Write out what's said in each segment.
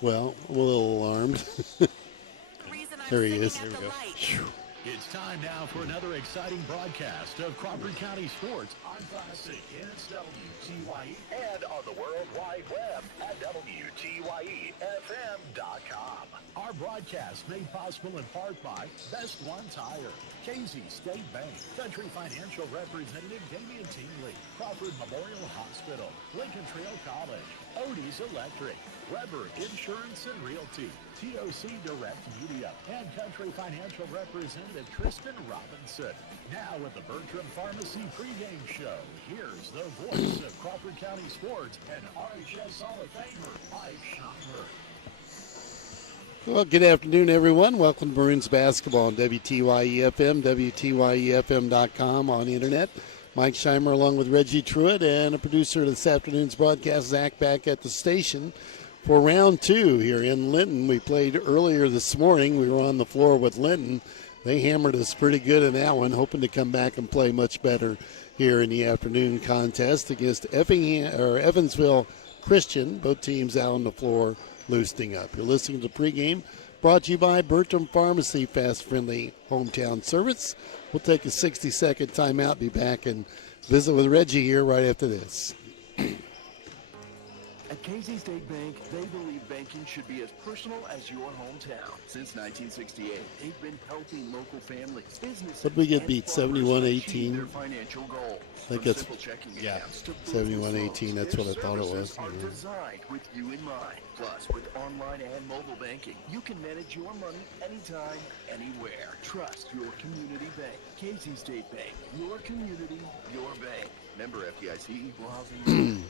Well, I'm a little alarmed. There he is. There we go. It's time now for another exciting broadcast of Crawford County Sports on Varsity. It's WTYE and on the World Wide Web at WTYEFM.com. Our broadcast made possible in part by Best One Tire, Casey State Bank, Country Financial Representative Damian Tingley, Crawford Memorial Hospital, Lincoln Trail College, Odie's Electric, Weber Insurance and Realty, TOC Direct Media, and Country Financial Representative Tristan Robinson. Now with the Bertram Pharmacy pregame show, here's the voice of Crawford County Sports and RHS Hall of Famer, Mike Schomburg. Well, good afternoon, everyone. Welcome to Maroons basketball on WTYE-FM, WTYEFM.com on the internet. Mike Scheimer along with Reggie Truitt and a producer of this afternoon's broadcast, Zach, back at the station for round two here in Linton. We played earlier this morning. We were on the floor with Linton. They hammered us pretty good in that one, hoping to come back and play much better here in the afternoon contest against Evansville Christian. Both teams out on the floor loosening up. You're listening to pregame, brought to you by Bertram Pharmacy, fast, friendly hometown service. We'll take a 60-second timeout, be back and visit with Reggie here right after this. At Casey State Bank, they believe banking should be as personal as your hometown. Since 1968, they've been helping local families, businesses, What did we get and beat, farmers 71-18? achieve their financial goals. I think that's 71-18. That's what I thought it was. Are designed with you in mind. Plus, with online and mobile banking, you can manage your money anytime, anywhere. Trust your community bank. Casey State Bank. Your community, your bank. Member FDIC, Equal Housing.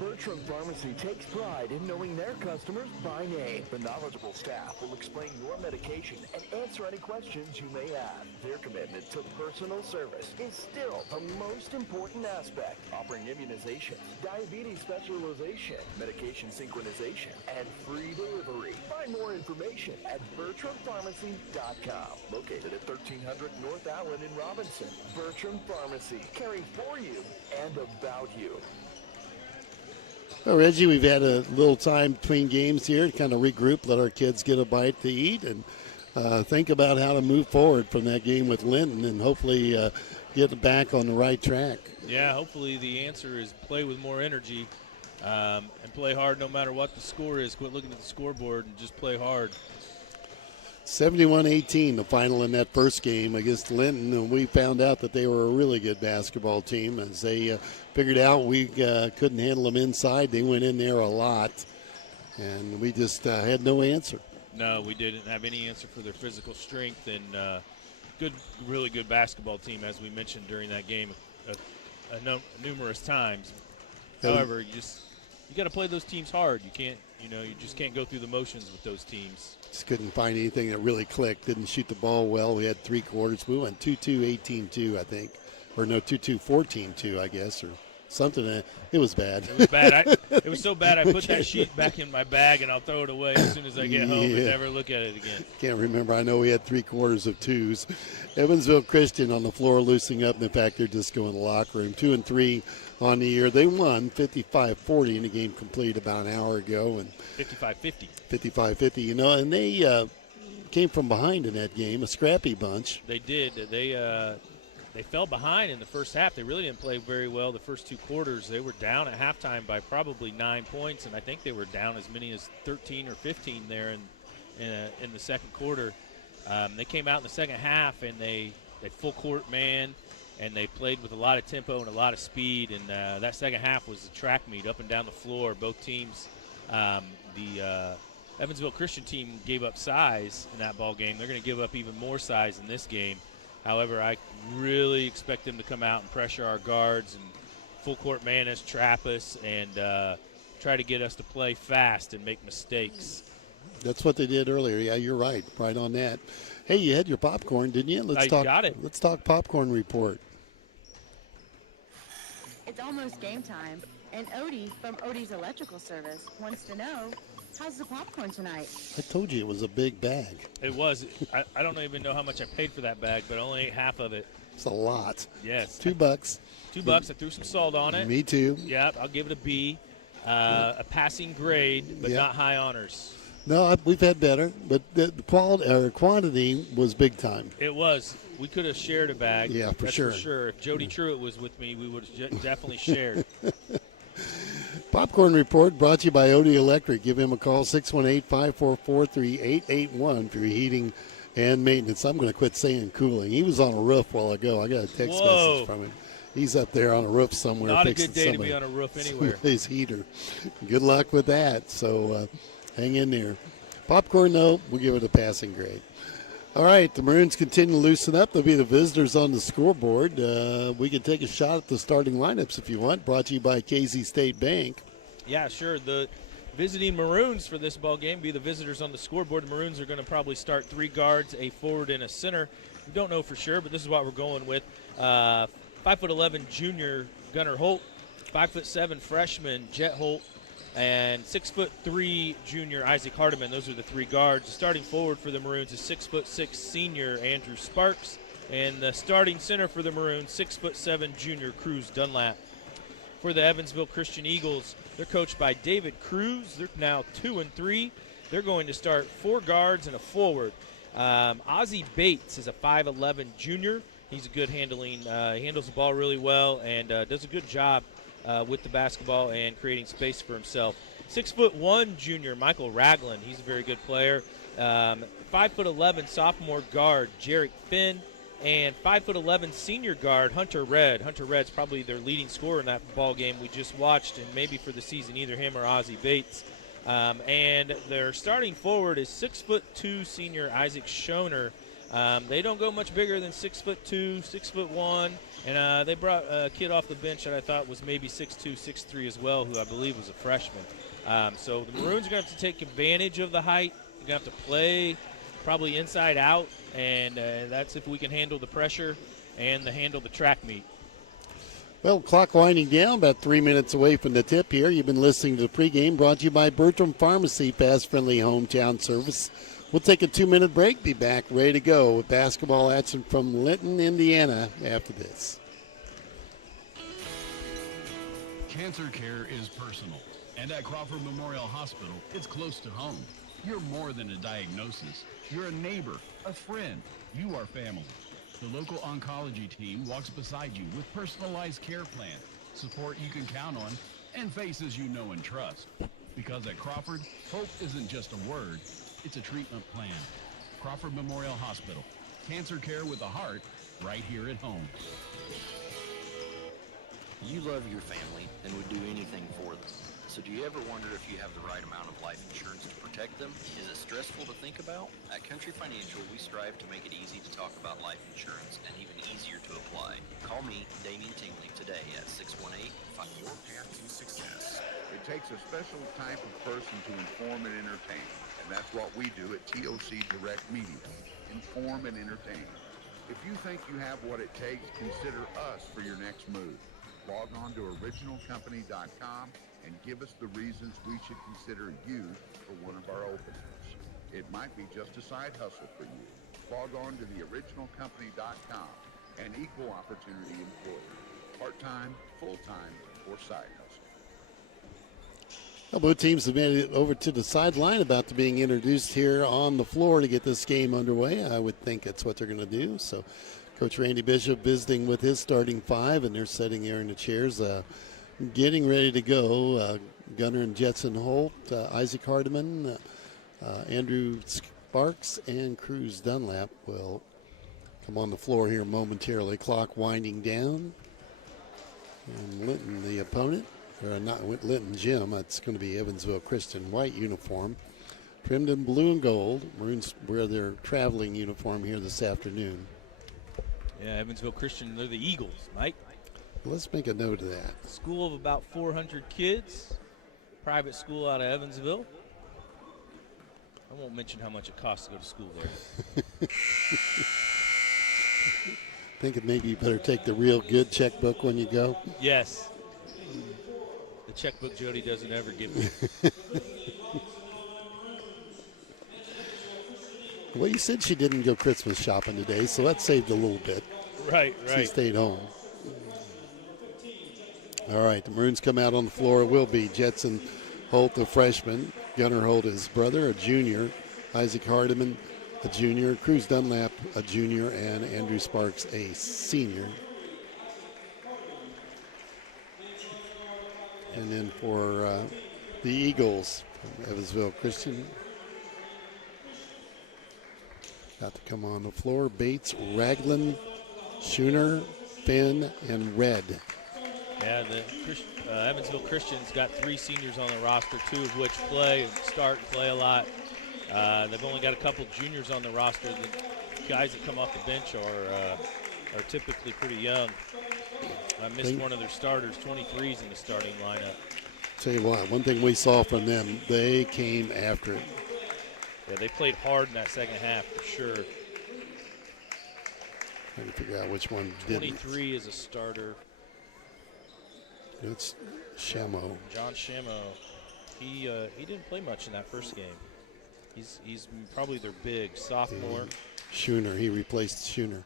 Bertram Pharmacy takes pride in knowing their customers by name. The knowledgeable staff will explain your medication and answer any questions you may have. Their commitment to personal service is still the most important aspect, offering immunizations, diabetes specialization, medication synchronization, and free delivery. Find more information at BertramPharmacy.com. Located at 1300 North Allen in Robinson. Bertram Pharmacy, caring for you and about you. Well, Reggie, we've had a little time between games here to kind of regroup, let our kids get a bite to eat, and think about how to move forward from that game with Linton and hopefully get back on the right track. Yeah, hopefully the answer is play with more energy and play hard no matter what the score is. Quit looking at the scoreboard and just play hard. 71-18, the final in that first game against Linton, and we found out that they were a really good basketball team as they figured out we couldn't handle them inside. They went in there a lot, and we just had no answer. No, we didn't have any answer for their physical strength, and really good basketball team, as we mentioned during that game numerous times. However, you got to play those teams hard. You just can't go through the motions with those teams. Just couldn't find anything that really clicked. Didn't shoot the ball well. We had three quarters. We went 2-2, 18-2, I think. Or no, 2-2, 14-2, I guess, or something. It was bad. It was bad. It was so bad I put that sheet back in my bag, and I'll throw it away as soon as I get home and never look at it again. Can't remember. I know we had three quarters of twos. Evansville Christian on the floor loosening up. And in fact, they're just going to the locker room. 2-3 on the year. They won 55-40 in the game complete about an hour ago. And 55-50. 55-50, and they came from behind in that game, a scrappy bunch. They did. They fell behind in the first half. They really didn't play very well the first two quarters. They were down at halftime by probably 9 points, and I think they were down as many as 13 or 15 there in the second quarter. They came out in the second half, and they full court man, and they played with a lot of tempo and a lot of speed, and that second half was a track meet up and down the floor. Both teams, the Evansville Christian team gave up size in that ball game. They're going to give up even more size in this game. However, I really expect them to come out and pressure our guards and full court man us, trap us, and try to get us to play fast and make mistakes. That's what they did earlier. Yeah, you're right. Right on that. Hey, you had your popcorn, didn't you? I got it. Let's talk popcorn report. It's almost game time, and Odie from Odie's Electrical Service wants to know, how's the popcorn tonight? I told you it was a big bag. It was. I don't even know how much I paid for that bag, but I only ate half of it. It's a lot. Yes. $2. $2. I threw some salt on it. Me too. Yeah, I'll give it a B. A passing grade, but not high honors. No, we've had better, but the quality or quantity was big time. It was. We could have shared a bag. Yeah, That's sure. for sure. If Jody Truitt was with me, we would have definitely shared. Popcorn Report brought to you by Odie Electric. Give him a call, 618-544-3881 for your heating and maintenance. I'm going to quit saying cooling. He was on a roof a while ago. I got a text message from him. He's up there on a roof somewhere. Not a good day to be on a roof anywhere. His heater. Good luck with that. So hang in there. Popcorn, though, we'll give it a passing grade. All right, the Maroons continue to loosen up. They'll be the visitors on the scoreboard. We can take a shot at the starting lineups if you want. Brought to you by Casey State Bank. Yeah, sure. The visiting Maroons for this ball game be the visitors on the scoreboard. The Maroons are going to probably start 3 guards, a forward, and a center. We don't know for sure, but this is what we're going with. 5'11" junior Gunnar Holt, 5'7" freshman Jet Holt, and 6'3" junior Isaac Hardiman. Those are the 3 guards. The starting forward for the Maroons is 6'6" senior Andrew Sparks, and the starting center for the Maroons, 6'7" junior Cruz Dunlap. For the Evansville Christian Eagles, they're coached by David Cruz. They're now 2-3. They're going to start 4 guards and a forward. Ozzie Bates is a 5'11" junior. He's a good handling. He handles the ball really well and does a good job with the basketball and creating space for himself. 6'1" junior Michael Ragland. He's a very good player. 5'11" sophomore guard Jarek Finn, and 5'11" senior guard Hunter Red. Hunter Red's probably their leading scorer in that ball game we just watched, and maybe for the season either him or Ozzie Bates. And their starting forward is 6'2" senior Isaac Schoner. They don't go much bigger than 6'2", 6'1", and they brought a kid off the bench that I thought was maybe 6'2", 6'3" as well, who I believe was a freshman. So the Maroons are going to have to take advantage of the height. They're going to have to play probably inside out, and that's if we can handle the pressure and handle the track meet. Well, clock winding down, about 3 minutes away from the tip here. You've been listening to the pregame brought to you by Bertram Pharmacy, fast, friendly hometown service. We'll take a 2-minute break, be back ready to go with basketball action from Linton, Indiana after this. Cancer care is personal, and at Crawford Memorial Hospital, it's close to home. You're more than a diagnosis. You're a neighbor, a friend. You are family. The local oncology team walks beside you with personalized care plan, support you can count on, and faces you know and trust. Because at Crawford, hope isn't just a word, it's a treatment plan. Crawford Memorial Hospital. Cancer care with a heart right here at home. You love your family and would do anything for them. So do you ever wonder if you have the right amount of life insurance to protect them? Is it stressful to think about? At Country Financial, we strive to make it easy to talk about life insurance and even easier to apply. Call me, Damian Tingley, today at 618. Find your path to success. It takes a special type of person to inform and entertain, and that's what we do at TOC Direct Media. Inform and entertain. If you think you have what it takes, consider us for your next move. Log on to originalcompany.com and give us the reasons we should consider you for one of our openings. It might be just a side hustle for you. Log on to theoriginalcompany.com, an equal opportunity employer. Part-time, full-time, or side hustle. Well, both teams have made it over to the sideline, about to being introduced here on the floor to get this game underway. I would think that's what they're going to do. So Coach Randy Bishop visiting with his starting 5, and they're sitting there in the chairs getting ready to go. Gunnar and Jetson Holt, Isaac Hardiman, Andrew Sparks, and Cruz Dunlap will come on the floor here momentarily. Clock winding down. And Linton, the opponent, or not Linton Gym, it's going to be Evansville Christian, white uniform, trimmed in blue and gold. Maroons wear their traveling uniform here this afternoon. Yeah, Evansville Christian, they're the Eagles, Mike. Let's make a note of that. School of about 400 kids, private school out of Evansville. I won't mention how much it costs to go to school there. Thinking maybe you better take the real good checkbook when you go. Yes. The checkbook Jody doesn't ever give me. Well, you said she didn't go Christmas shopping today, so that saved a little bit. Right. She stayed home. All right, the Maroons come out on the floor. It will be Jetson Holt, the freshman. Gunnar Holt, his brother, a junior. Isaac Hardiman, a junior. Cruz Dunlap, a junior. And Andrew Sparks, a senior. And then for the Eagles from Evansville Christian, got to come on the floor. Bates, Ragland, Schooner, Finn, and Red. Yeah, the Evansville Christians got 3 seniors on the roster, 2 of which start and play a lot. They've only got a couple juniors on the roster. The guys that come off the bench are typically pretty young. I missed one of their starters, 23's in the starting lineup. Tell you what, one thing we saw from them, they came after it. Yeah, they played hard in that second half for sure. Trying to figure out which one didn't. 23 is a starter. It's Shamo. John Shamo. He didn't play much in that first game. He's probably their big sophomore. Schooner, he replaced Schooner.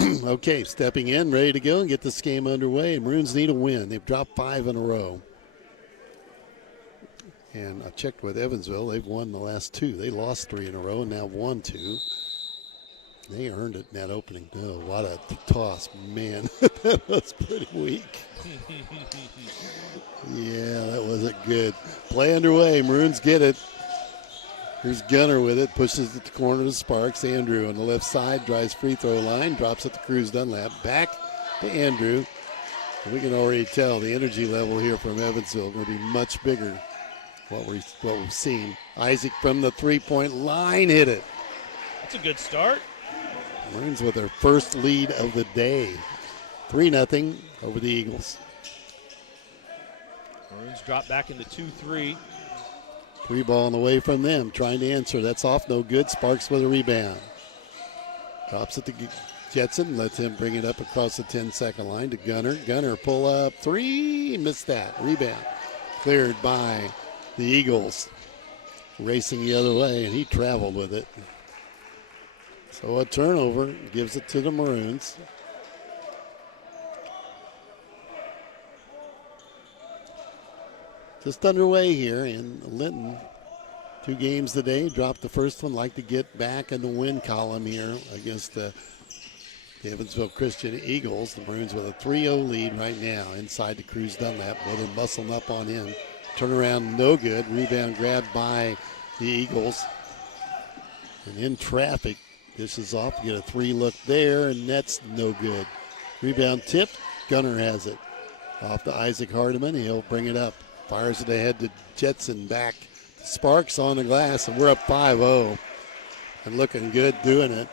Okay, stepping in, ready to go and get this game underway. Maroons need a win. They've dropped 5 in a row. And I checked with Evansville. They've won the last 2. They lost 3 in a row and now won 2. They earned it in that opening. Oh, what a toss. Man, that was pretty weak. Yeah, that wasn't good. Play underway. Maroons get it. Here's Gunner with it. Pushes it to the corner to Sparks. Andrew on the left side. Drives free throw line. Drops it to Cruz Dunlap. Back to Andrew. And we can already tell the energy level here from Evansville going to be much bigger. What we've seen. Isaac from the three-point line hit it. That's a good start. Maroons with their first lead of the day. 3-0 over the Eagles. Maroons drop back into 2-3. 3 ball on the way from them. Trying to answer. That's off. No good. Sparks with a rebound. Drops it to Jetson. Lets him bring it up across the 10-second line to Gunner. Gunner pull up 3. Missed that. Rebound. Cleared by the Eagles. Racing the other way, and he traveled with it. So a turnover gives it to the Maroons. Just underway here in Linton. 2 games today. Dropped the first one. Like to get back in the win column here against the Evansville Christian Eagles. The Maroons with a 3-0 lead right now inside the Cruz Dunlap. Well, they're muscling up on him. Turnaround no good. Rebound grabbed by the Eagles. And in traffic, this is off. Get a 3 look there, and that's no good. Rebound tip. Gunner has it. Off to Isaac Hardiman. He'll bring it up. Fires it ahead to Jetson. Back. Sparks on the glass, and we're up 5-0. And looking good doing it.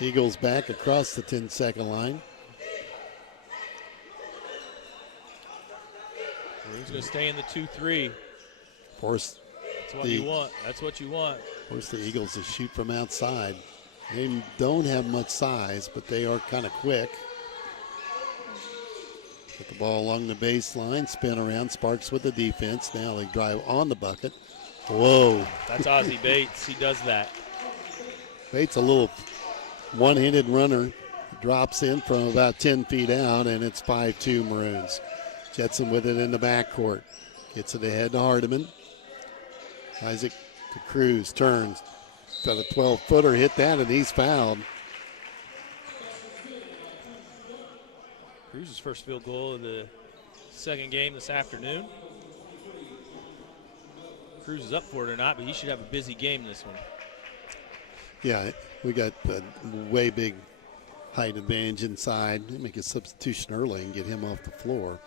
Eagles back across the 10-second line. Maroons going to stay in the 2-3. Force That's what you want. That's what you want. Force the Eagles to shoot from outside. They don't have much size, but they are kind of quick. Get the ball along the baseline, spin around. Sparks with the defense. Now they drive on the bucket. Whoa. That's Ozzie Bates. He does that. Bates, a little one-handed runner, drops in from about 10 feet out, and it's 5-2 Maroons. Jetson with it in the backcourt. Gets it ahead to Hardiman. Isaac to Cruz, turns. Got a 12-footer, hit that, and he's fouled. Cruz's first field goal of the second game this afternoon. Cruz is up for it or not, but he should have a busy game this one. Yeah, we got a way big height advantage inside. Make a substitution early and get him off the floor.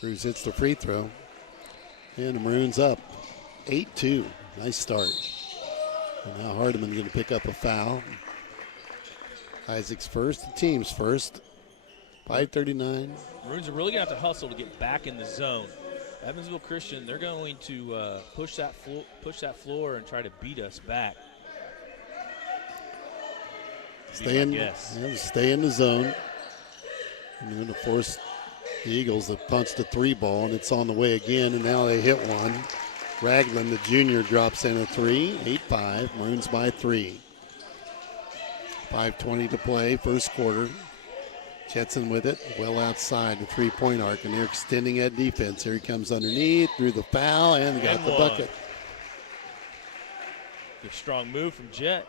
Cruz hits the free throw. And the Maroons up 8-2. Nice start. And now Hardiman going to pick up a foul. Isaac's first, the team's first. 5:39. Maroons are really going to have to hustle to get back in the zone. Evansville Christian, they're going to push that floor and try to beat us back. Stay in the zone. And they're going to force the Eagles to punch the 3 ball, and it's on the way again, and now they hit one. Ragland, the junior, drops in a 3. 8-5. Maroons by 3. 5:20 to play, first quarter. Jetson with it, well outside the three-point arc, and they're extending that defense. Here he comes underneath, through the foul, and got the bucket. Good strong move from Jet.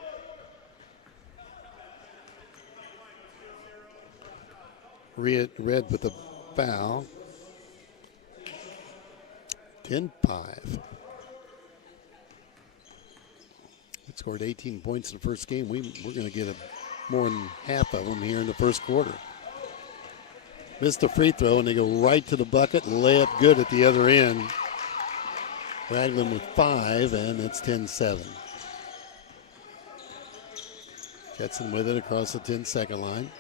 Red with the foul. 10-5. It scored 18 points in the first game. We're going to get more than half of them here in the first quarter. Missed a free throw, and they go right to the bucket. Layup good at the other end. Ragland with 5, and it's 10-7. Jetson with it across the 10-second line.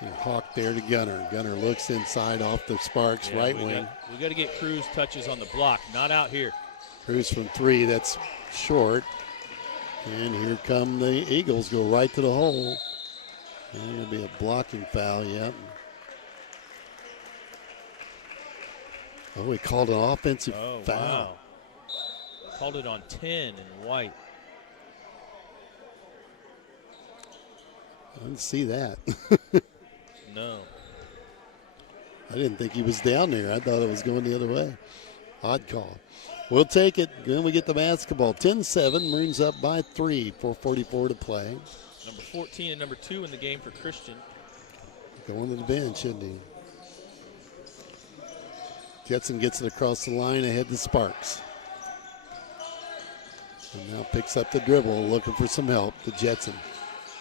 And Hawk there to Gunner. Gunner looks inside off the Sparks right wing. We got to get Cruz touches on the block, not out here. Cruz from 3, that's short. And here come the Eagles, go right to the hole. And going to be a blocking foul, yep. Oh, he called an offensive foul. Wow. Called it on 10 in white. I didn't see that. No. I didn't think he was down there. I thought it was going the other way. Odd call. We'll take it. Then we get the basketball. 10-7. Maroons up by 3. 4:44 to play. Number 14 and number 2 in the game for Christian. Going to the bench, isn't he? Jetson gets it across the line ahead to Sparks. And now picks up the dribble, looking for some help to Jetson.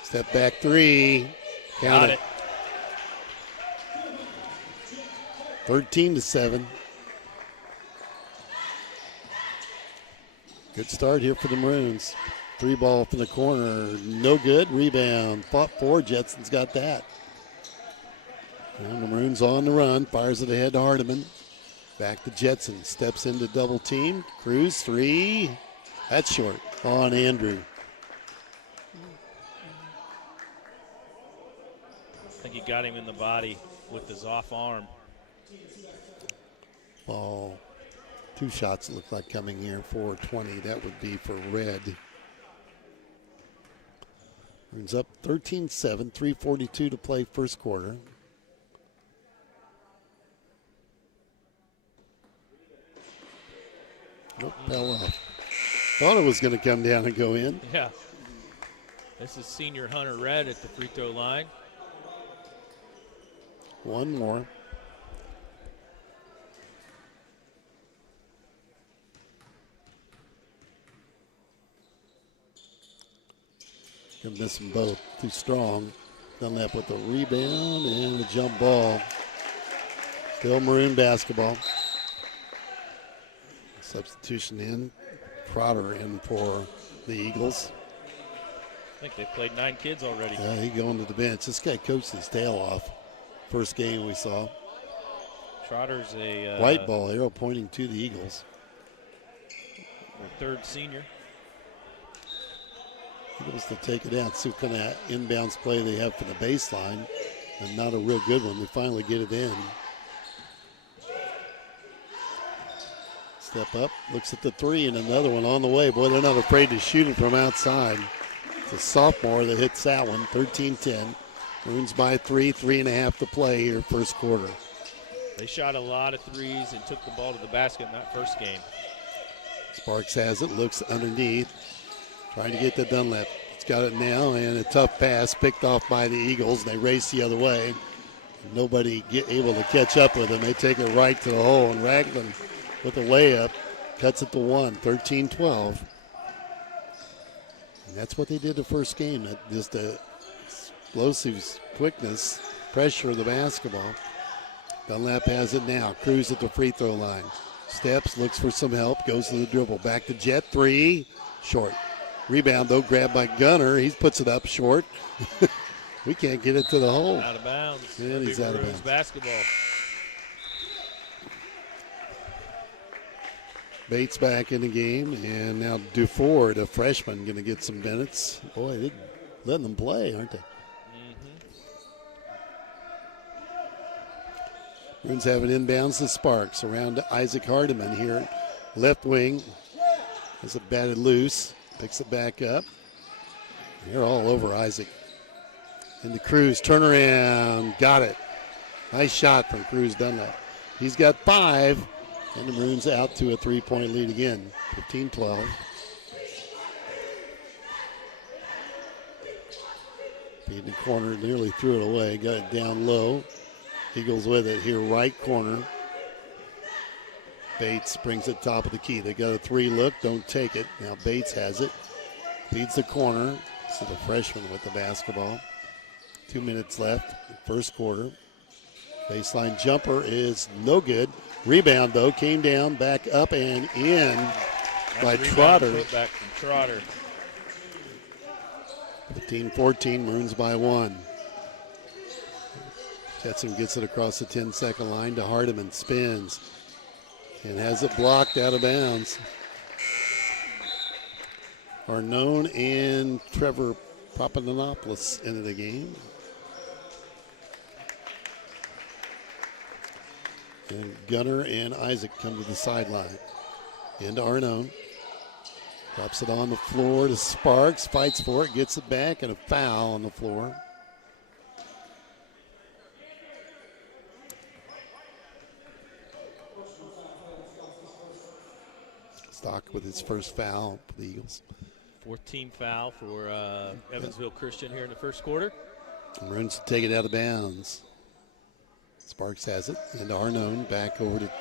Step back 3. Count it. 13-7. Good start here for the Maroons. 3 ball from the corner, no good. Rebound, fought for. Jetson's got that. And the Maroons on the run, fires it ahead to Hardiman. Back to Jetson, steps into double team. Cruz 3. That's short on Andrew. I think he got him in the body with his off arm. Ball. 2 shots look like coming here. 4:20. That would be for Red. Maroons up 13-7. 3:42 to play first quarter. Nope, fell off. Thought it was going to come down and go in. Yeah. This is senior Hunter Red at the free throw line. One more. Gonna miss them both. Too strong. Dunlap with a rebound and a jump ball. Still Maroon basketball. Substitution in. Trotter in for the Eagles. I think they've played 9 kids already. Yeah, he going to the bench. This guy coached his tail off. First game we saw. Trotter's a white ball, arrow pointing to the Eagles. Their 3rd senior. Eagles to take it out. See what kind of inbounds play they have for the baseline. And not a real good one. They finally get it in. Step up, looks at the 3, and another one on the way. Boy, they're not afraid to shoot it from outside. It's a sophomore that hits that one, 13-10. Maroons by 3, 3.5 to play here first quarter. They shot a lot of threes and took the ball to the basket in that first game. Sparks has it, looks underneath, trying to get to Dunlap. It's got it now, and a tough pass picked off by the Eagles. They race the other way. Nobody able to catch up with them. They take it right to the hole, and Ragland with a layup cuts it to 1, 13-12. And that's what they did the first game. Just a explosive quickness, pressure of the basketball. Dunlap has it now. Cruz at the free throw line. Steps, looks for some help, goes to the dribble. Back to Jet, 3, short. Rebound, though, grabbed by Gunner. He puts it up short. We can't get it to the hole. Out of bounds. And he's out of bounds. Basketball. Bates back in the game, and now Dufour, the freshman, going to get some minutes. Boy, they're letting them play, aren't they? Maroons have it inbounds to Sparks around to Isaac Hardiman here. Left wing has it batted loose, picks it back up. They're all over Isaac. Into Cruz, turnaround, got it. Nice shot from Cruz Dunlap. He's got 5, and the Maroons out to a 3-point lead again, 15-12. Feed in the corner, nearly threw it away, got it down low. Eagles with it here, right corner. Bates brings it top of the key. They got a 3 look, don't take it. Now Bates has it. Feeds the corner. This is the freshman with the basketball. 2 minutes left, first quarter. Baseline jumper is no good. Rebound, though, came down, back up and in by Trotter. Back from Trotter. 15-14, Maroons by 1. Jetson gets it across the 10-second line to Hardiman, spins, and has it blocked out of bounds. Arnone and Trevor Papadopoulos into the game. And Gunner and Isaac come to the sideline. Into Arnone. Drops it on the floor to Sparks. Fights for it. Gets it back. And a foul on the floor. Stock with his first foul for the Eagles. 14th foul for Evansville Christian here in the first quarter. Maroons take it out of bounds. Sparks has it. And Arnone back over to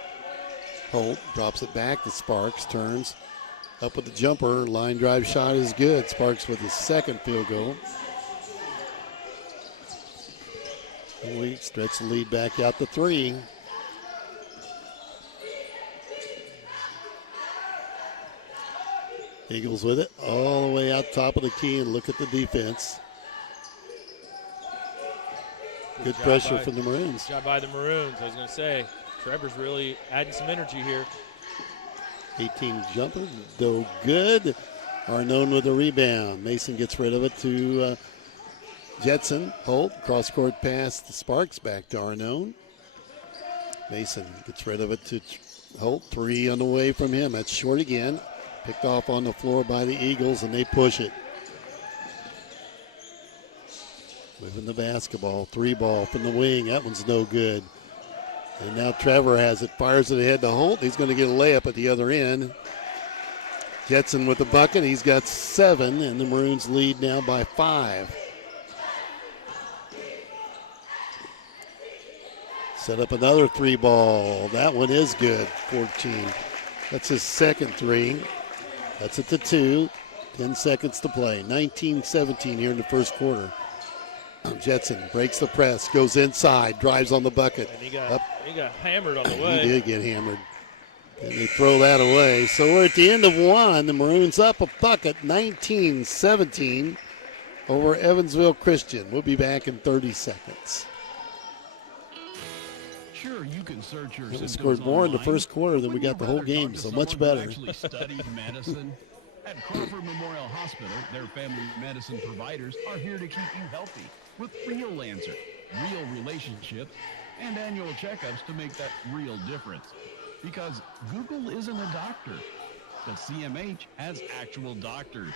Holt. Drops it back to Sparks. Turns up with the jumper. Line drive shot is good. Sparks with his second field goal. And we stretch the lead back out to 3. Eagles with it all the way out top of the key, and look at the defense. Good pressure from the Maroons. Good job by the Maroons. I was going to say, Trevor's really adding some energy here. 18 jumper, no good. Arnone with a rebound. Mason gets rid of it to Jetson. Holt, cross-court pass to Sparks, back to Arnone. Mason gets rid of it to Holt. 3 on the way from him. That's short again. Picked off on the floor by the Eagles, and they push it. Moving the basketball. 3 ball from the wing. That one's no good. And now Trevor has it. Fires it ahead to Holt. He's going to get a layup at the other end. Jetson with the bucket. He's got 7, and the Maroons lead now by 5. Set up another 3 ball. That one is good. 14. That's his second 3. That's at the 2. 10 seconds to play. 19-17 here in the first quarter. Jetson breaks the press, goes inside, drives on the bucket. And he got hammered on the way. He did get hammered. And they throw that away. So we're at the end of 1. The Maroons up a bucket, 19-17 over Evansville Christian. We'll be back in 30 seconds. Sure, you can search your We scored more in the first quarter than we got the whole game, so much better. Actually studied medicine. At Crawford Memorial Hospital, their family medicine providers are here to keep you healthy with real answers, real relationships, and annual checkups to make that real difference. Because Google isn't a doctor, but CMH has actual doctors.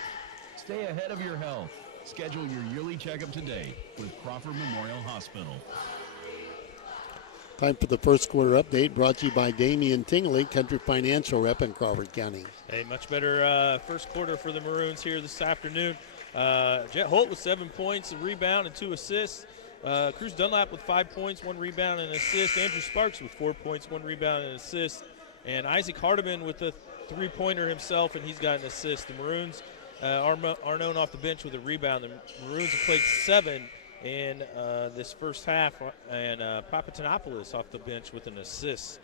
Stay ahead of your health. Schedule your yearly checkup today with Crawford Memorial Hospital. Time for the first quarter update, brought to you by Damian Tingley, Country Financial rep in Crawford County. A much better first quarter for the Maroons here this afternoon. Jet Holt with 7 points, a rebound, and 2 assists. Cruz Dunlap with 5 points, 1 rebound, and an assist. Andrew Sparks with 4 points, 1 rebound, and an assist. And Isaac Hardiman with a 3-pointer himself, and he's got an assist. The Maroons are known off the bench with a rebound. The Maroons have played 7 in this first half, and Papadopoulos off the bench with an assist.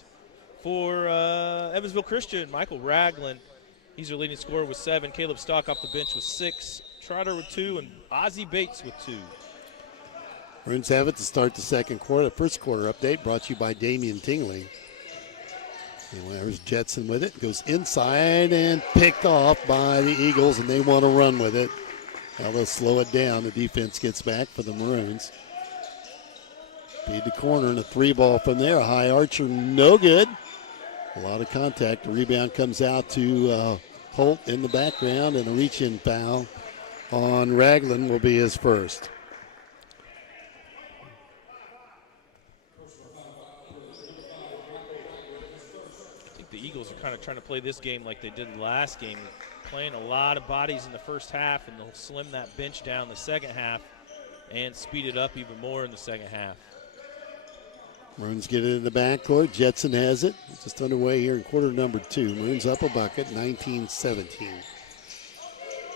For Evansville Christian, Michael Ragland, he's their leading scorer with 7. Caleb Stock off the bench with 6. Trotter with 2, and Ozzie Bates with 2. Maroons have it to start the second quarter. First quarter update brought to you by Damian Tingley. And there's Jetson with it. Goes inside and picked off by the Eagles, and they want to run with it. Now they'll slow it down. The defense gets back for the Maroons. Feed the corner and a 3 ball from there. A high archer, no good. A lot of contact. The rebound comes out to Holt in the background, and a reach-in foul on Ragland will be his first. the Eagles are kind of trying to play this game like they did the last game, playing a lot of bodies in the first half, and they'll slim that bench down the second half and speed it up even more in the second half. Maroons get it in the backcourt. Jetson has it. It's just underway here in quarter number 2. Maroons up a bucket, 19-17.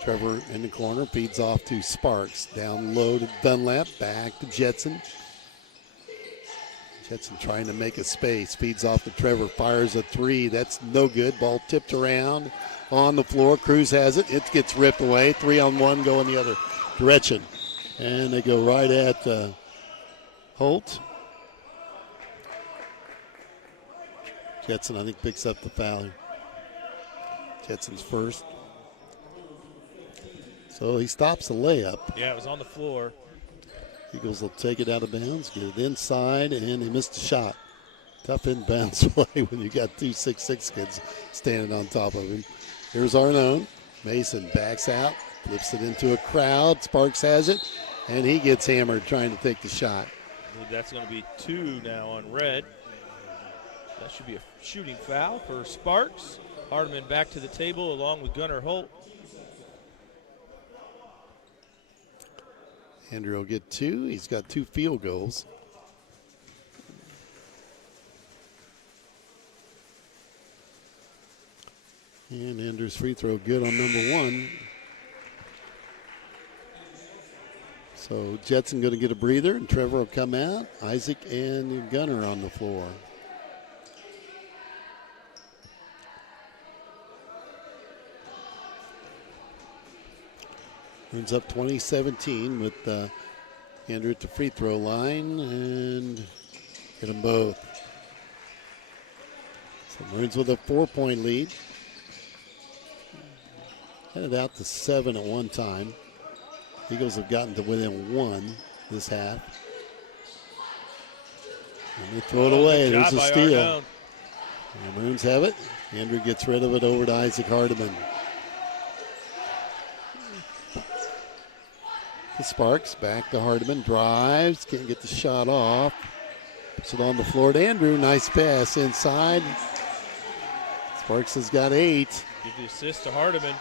Trevor in the corner, feeds off to Sparks. Down low to Dunlap, back to Jetson. Jetson trying to make a space, feeds off to Trevor, fires a 3. That's no good. Ball tipped around on the floor. Cruz has it. It gets ripped away. 3-on-1 going the other direction. And they go right at Holt. Jetson, I think, picks up the foul. Jetson's first. So he stops the layup. Yeah, it was on the floor. Eagles will take it out of bounds, get it inside, and he missed a shot. Tough inbounds play when you got 2 6'6" kids standing on top of him. Here's Arnone. Mason backs out, flips it into a crowd. Sparks has it, and he gets hammered trying to take the shot. I believe that's going to be 2 now on red. That should be a shooting foul for Sparks. Hardiman back to the table along with Gunnar Holt. Andrew will get 2. He's got 2 field goals. And Andrew's free throw good on number 1. So Jetson going to get a breather, and Trevor will come out. Isaac and Gunnar on the floor. Ends up 20-17 with Andrew at the free throw line, and hit them both. So Maroons with a 4-point lead. Headed out to 7 at one time. Eagles have gotten to within 1 this half. And they throw it away. There's a steal. And the Maroons have it. Andrew gets rid of it over to Isaac Hardiman. Sparks back to Hardiman, drives, can't get the shot off. Puts it on the floor to Andrew. Nice pass inside. Sparks has got 8. Give the assist to Hardiman.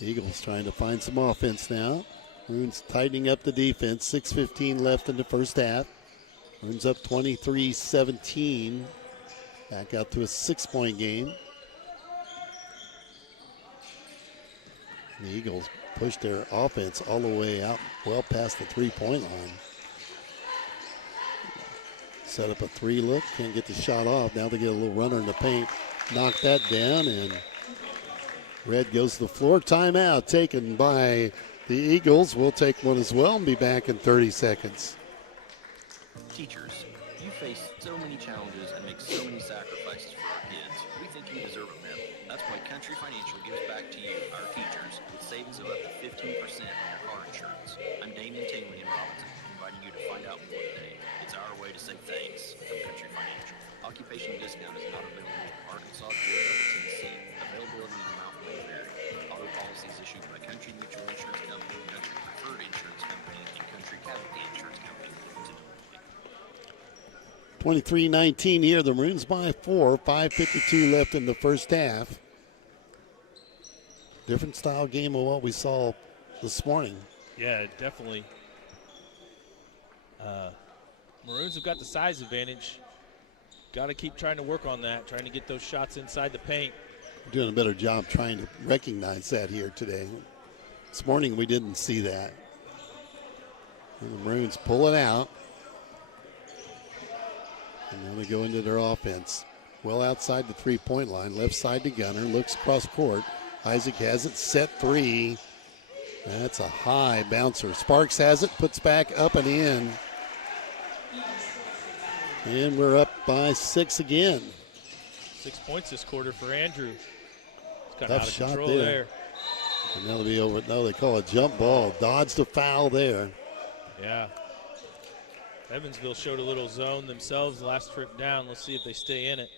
Eagles trying to find some offense now. Maroons tightening up the defense. 6:15 left in the first half. Maroons up 23-17. Back out to a 6-point game. The Eagles push their offense all the way out, well past the 3-point line. Set up a 3 look, can't get the shot off. Now they get a little runner in the paint. Knock that down, and Red goes to the floor. Timeout taken by the Eagles. We'll take one as well and be back in 30 seconds. Teachers, you face so many challenges and make so many sacrifices for our kids. We think you deserve a medal. That's why Country Financial gives back to you, our teachers, with savings of up to 15% on your car insurance. I'm Damon Taylor in Robinson, inviting you to find out more today. It's our way to say thanks from Country Financial. Occupation discount is not available in Arkansas, Georgia, or Tennessee. Availability and amount may vary. Auto policies issued by Country Mutual Insurance Company, Country Preferred Insurance Company, and Country Casualty Insurance Company. 23-19 here. The Maroons by 4. 5:52 left in the first half. Different style game of what we saw this morning. Yeah, definitely. Maroons have got the size advantage. Got to keep trying to work on that, trying to get those shots inside the paint. We're doing a better job trying to recognize that here today. This morning we didn't see that. And the Maroons pull it out. And then they go into their offense. Well outside the 3-point line. Left side to Gunner. Looks cross court. Isaac has it. Set 3. That's a high bouncer. Sparks has it. Puts back up and in. And we're up by 6 again. 6 points this quarter for Andrew. It's kind of Tough out of shot control there. there. And that'll be over. No, they call it jump ball. Dodged a foul there. Yeah. Evansville showed a little zone themselves last trip down. Let's see if they stay in it.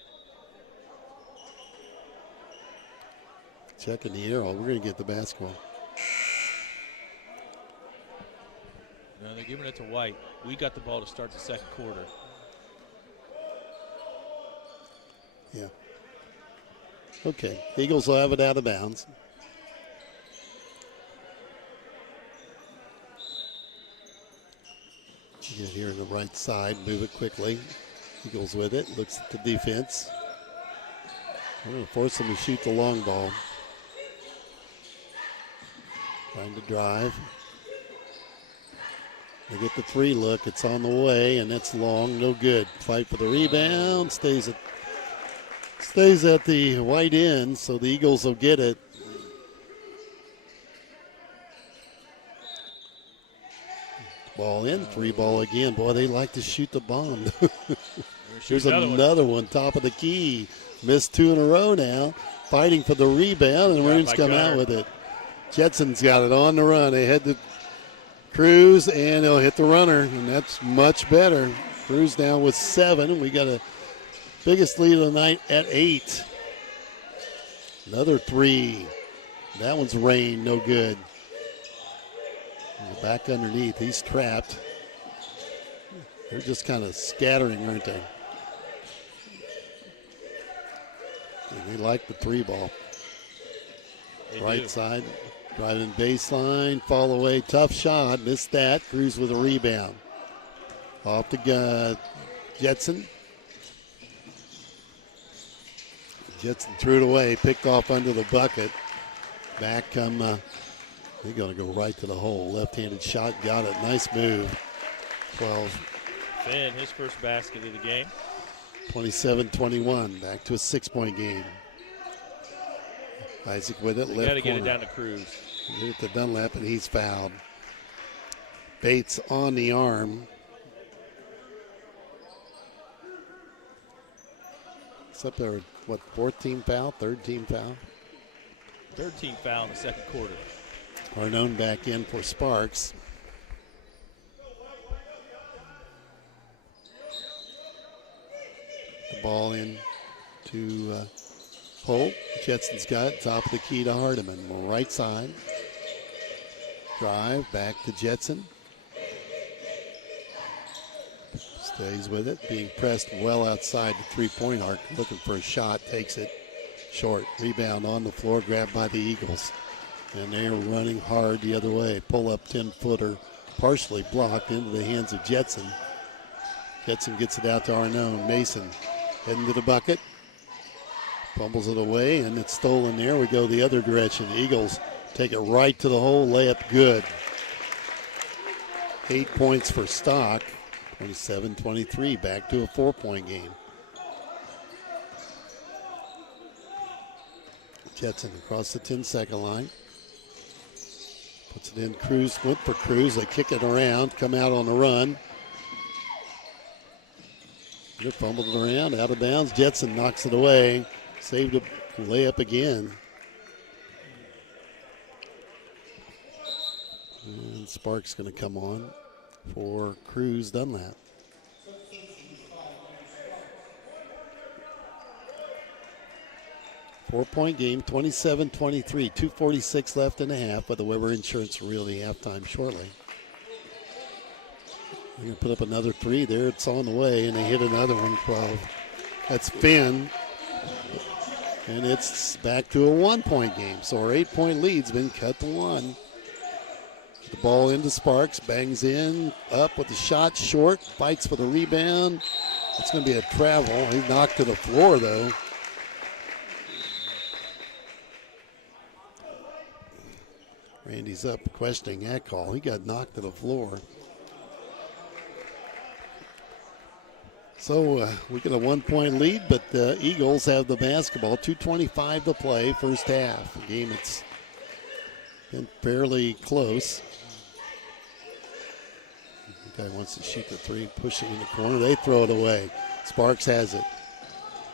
Checking the arrow. We're going to get the basketball. No, they're giving it to White. We got the ball to start the second quarter. Yeah. Okay. Eagles will have it out of bounds. Get here on the right side, move it quickly. Eagles with it, looks at the defense. We're going to force them to shoot the long ball. Trying to drive. They get the 3 look, it's on the way, and that's long, no good. Fight for the rebound, stays at the white end, so the Eagles will get it. Ball in, 3 ball again. Boy, they like to shoot the bomb. Here's another one, top of the key. Missed 2 in a row now. Fighting for the rebound, and the Maroons come out with it. Jetson's got it on the run. They head to Cruz, and they'll hit the runner, and that's much better. Cruz down with 7. We got a biggest lead of the night at 8. Another 3. That one's rain, no good. Back underneath, he's trapped. They're just kind of scattering, aren't they? And they like the 3 ball. Right side, driving baseline, fall away, tough shot, missed that. Cruz with a rebound. Off to Jetson. Jetson threw it away, picked off under the bucket. Back come, they're going to go right to the hole. Left-handed shot, got it. Nice move. 12. Finn, his first basket of the game. 27-21, back to a 6-point game. Isaac with it, left corner. Got to get it down to Cruz. Get it to Dunlap, and he's fouled. Bates on the arm. It's up there, what, 4th team foul, 3rd team foul? 3rd team foul in the second quarter. Arnone back in for Sparks. The ball in to Holt. Jetson's got it, top of the key to Hardiman. Right side. Drive back to Jetson. Stays with it, being pressed well outside the 3-point arc. Looking for a shot, takes it short. Rebound on the floor, grabbed by the Eagles. And they're running hard the other way. Pull up 10-footer, partially blocked into the hands of Jetson. Jetson gets it out to Arnone. Mason heading to the bucket. Fumbles it away, and it's stolen there. We go the other direction. The Eagles take it right to the hole. Layup good. 8 points for Stock. 27-23. Back to a 4-point game. Jetson across the 10-second line. Puts it in. Cruz went for Cruz. They kick it around, come out on the run. They fumbled it around, out of bounds. Jetson knocks it away. Saved a layup again. And Sparks going to come on for Cruz Dunlap. Four-point game, 27-23, 2:46 left in the half, but the Weber Insurance really halftime shortly. They're going to put up another 3 there. It's on the way, and they hit another one, 12. That's Finn. And it's back to a 1-point game. So our 8-point lead's been cut to 1. The ball into Sparks, bangs in, up with the shot, short, fights for the rebound. It's going to be a travel. He knocked to the floor, though. Randy's up questioning that call. He got knocked to the floor. So we get a 1-point lead, but the Eagles have the basketball. 2:25 to play, first half. A game that's been fairly close. The guy wants to shoot the 3, pushing in the corner. They throw it away. Sparks has it.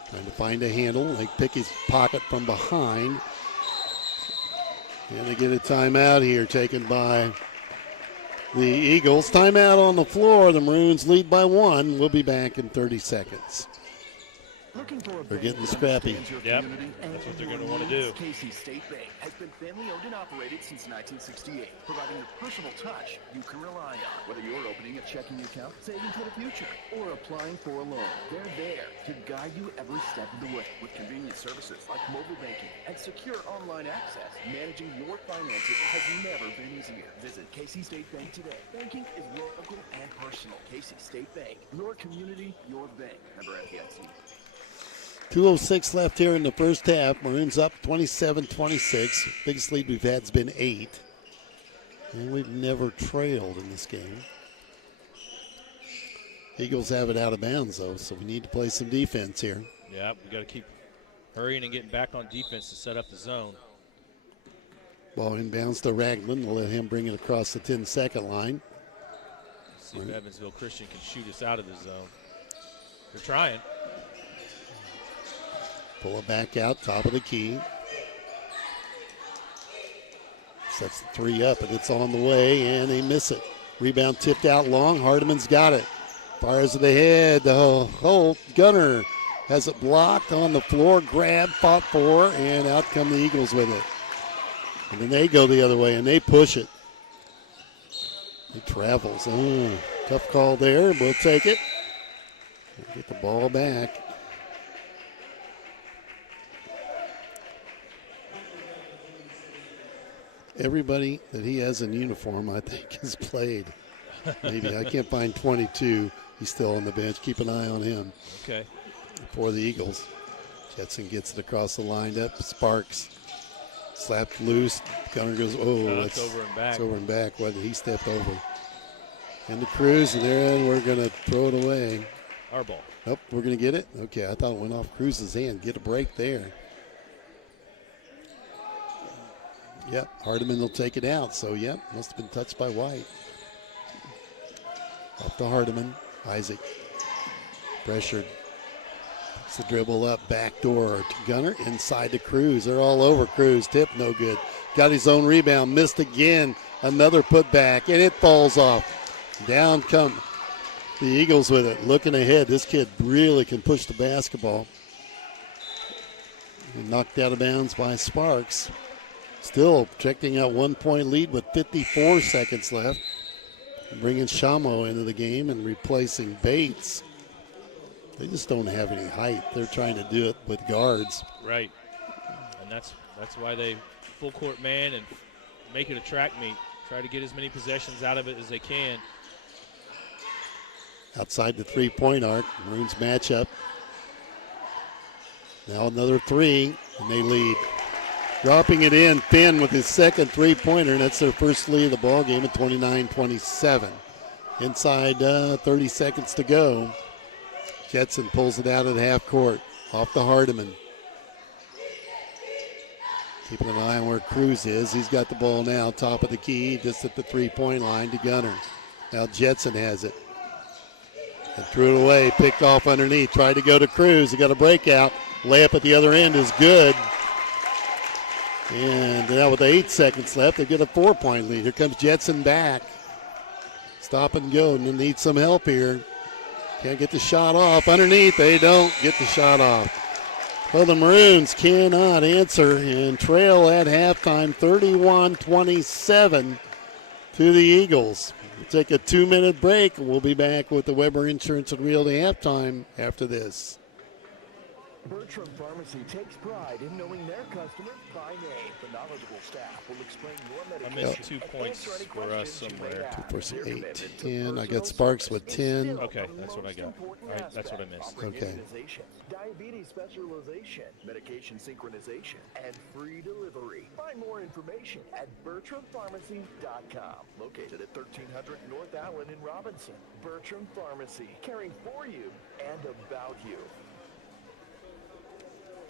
Trying to find a handle. They pick his pocket from behind. And they get a timeout here taken by the Eagles. Timeout on the floor. The Maroons lead by 1. We'll be back in 30 seconds. Looking for a They're bank getting that scrappy. understands your Yep, community that's what and they're your gonna wanna needs? do. Casey State Bank has been family owned and operated since 1968, providing the personal touch you can rely on. Whether you're opening a checking account, saving for the future, or applying for a loan, they're there to guide you every step of the way. With convenient services like mobile banking and secure online access, managing your finances has never been easier. Visit Casey State Bank today. Banking is local and personal. Casey State Bank, your community, your bank. Member FDIC. 2:06 left here in the first half. Maroons up 27-26. Biggest lead we've had has been 8. And we've never trailed in this game. Eagles have it out of bounds, though, so we need to play some defense here. Yeah, we got to keep hurrying and getting back on defense to set up the zone. Ball inbounds to Ragland. We'll let him bring it across the 10-second line. See if Evansville Christian can shoot us out of the zone. They're trying. Pull it back out, top of the key. Sets the 3 up, and it's on the way, and they miss it. Rebound tipped out long. Hardiman's got it. Fires it ahead. Holt Gunner has it blocked on the floor. Grab, fought for, and out come the Eagles with it. And then they go the other way, and they push it. He travels. Tough call there. We'll take it. We'll get the ball back. Everybody that he has in uniform, I think, has played. Maybe. I can't find 22. He's still on the bench. Keep an eye on him. Okay. For the Eagles. Jetson gets it across the lineup. Sparks slapped loose. Gunner goes, it's over and back. It's over and back. What he stepped over. And the Cruz, and there we're going to throw it away. Our ball. Nope, we're going to get it. Okay, I thought it went off Cruz's hand. Get a break there. Yep, Hardiman will take it out. So, yep, must have been touched by White. Up to Hardiman. Isaac. Pressured. It's the dribble up. Back door to Gunner. Inside to Cruz. They're all over Cruz. Tip, no good. Got his own rebound. Missed again. Another putback, and it falls off. Down come the Eagles with it. Looking ahead. This kid really can push the basketball. Knocked out of bounds by Sparks. Still projecting a 1-point lead with 54 seconds left. Bringing Shamo into the game and replacing Bates. They just don't have any height. They're trying to do it with guards. Right. And that's why they full court man and make it a track meet. Try to get as many possessions out of it as they can. Outside the three-point arc, Maroons matchup. Now another 3, and they lead. Dropping it in, Finn with his second three-pointer, and that's their first lead of the ball game at 29-27. Inside 30 seconds to go. Jetson pulls it out at half court, off to Hardiman. Keeping an eye on where Cruz is. He's got the ball now, top of the key, just at the three-point line to Gunner. Now Jetson has it. And threw it away, picked off underneath, tried to go to Cruz. He got a breakout. Layup at the other end is good. And now with 8 seconds left, they get a 4-point lead. Here comes Jetson back. Stop and go, and they need some help here. Can't get the shot off. Underneath, they don't get the shot off. Well, the Maroons cannot answer and trail at halftime 31-27 to the Eagles. We'll take a 2-minute break, and we'll be back with the Weber Insurance and Realty halftime after this. Bertram Pharmacy takes pride in knowing their customers by name. The knowledgeable staff will explain your I medication. missed 2 points for us somewhere. 2 for 8, 10. I got Sparks with 10. Okay, that's what I got. All right, that's what I missed. Okay. Diabetes specialization, medication synchronization, and free delivery. Find more information at BertramPharmacy.com. Located at 1300 North Allen in Robinson. Bertram Pharmacy, caring for you and about you.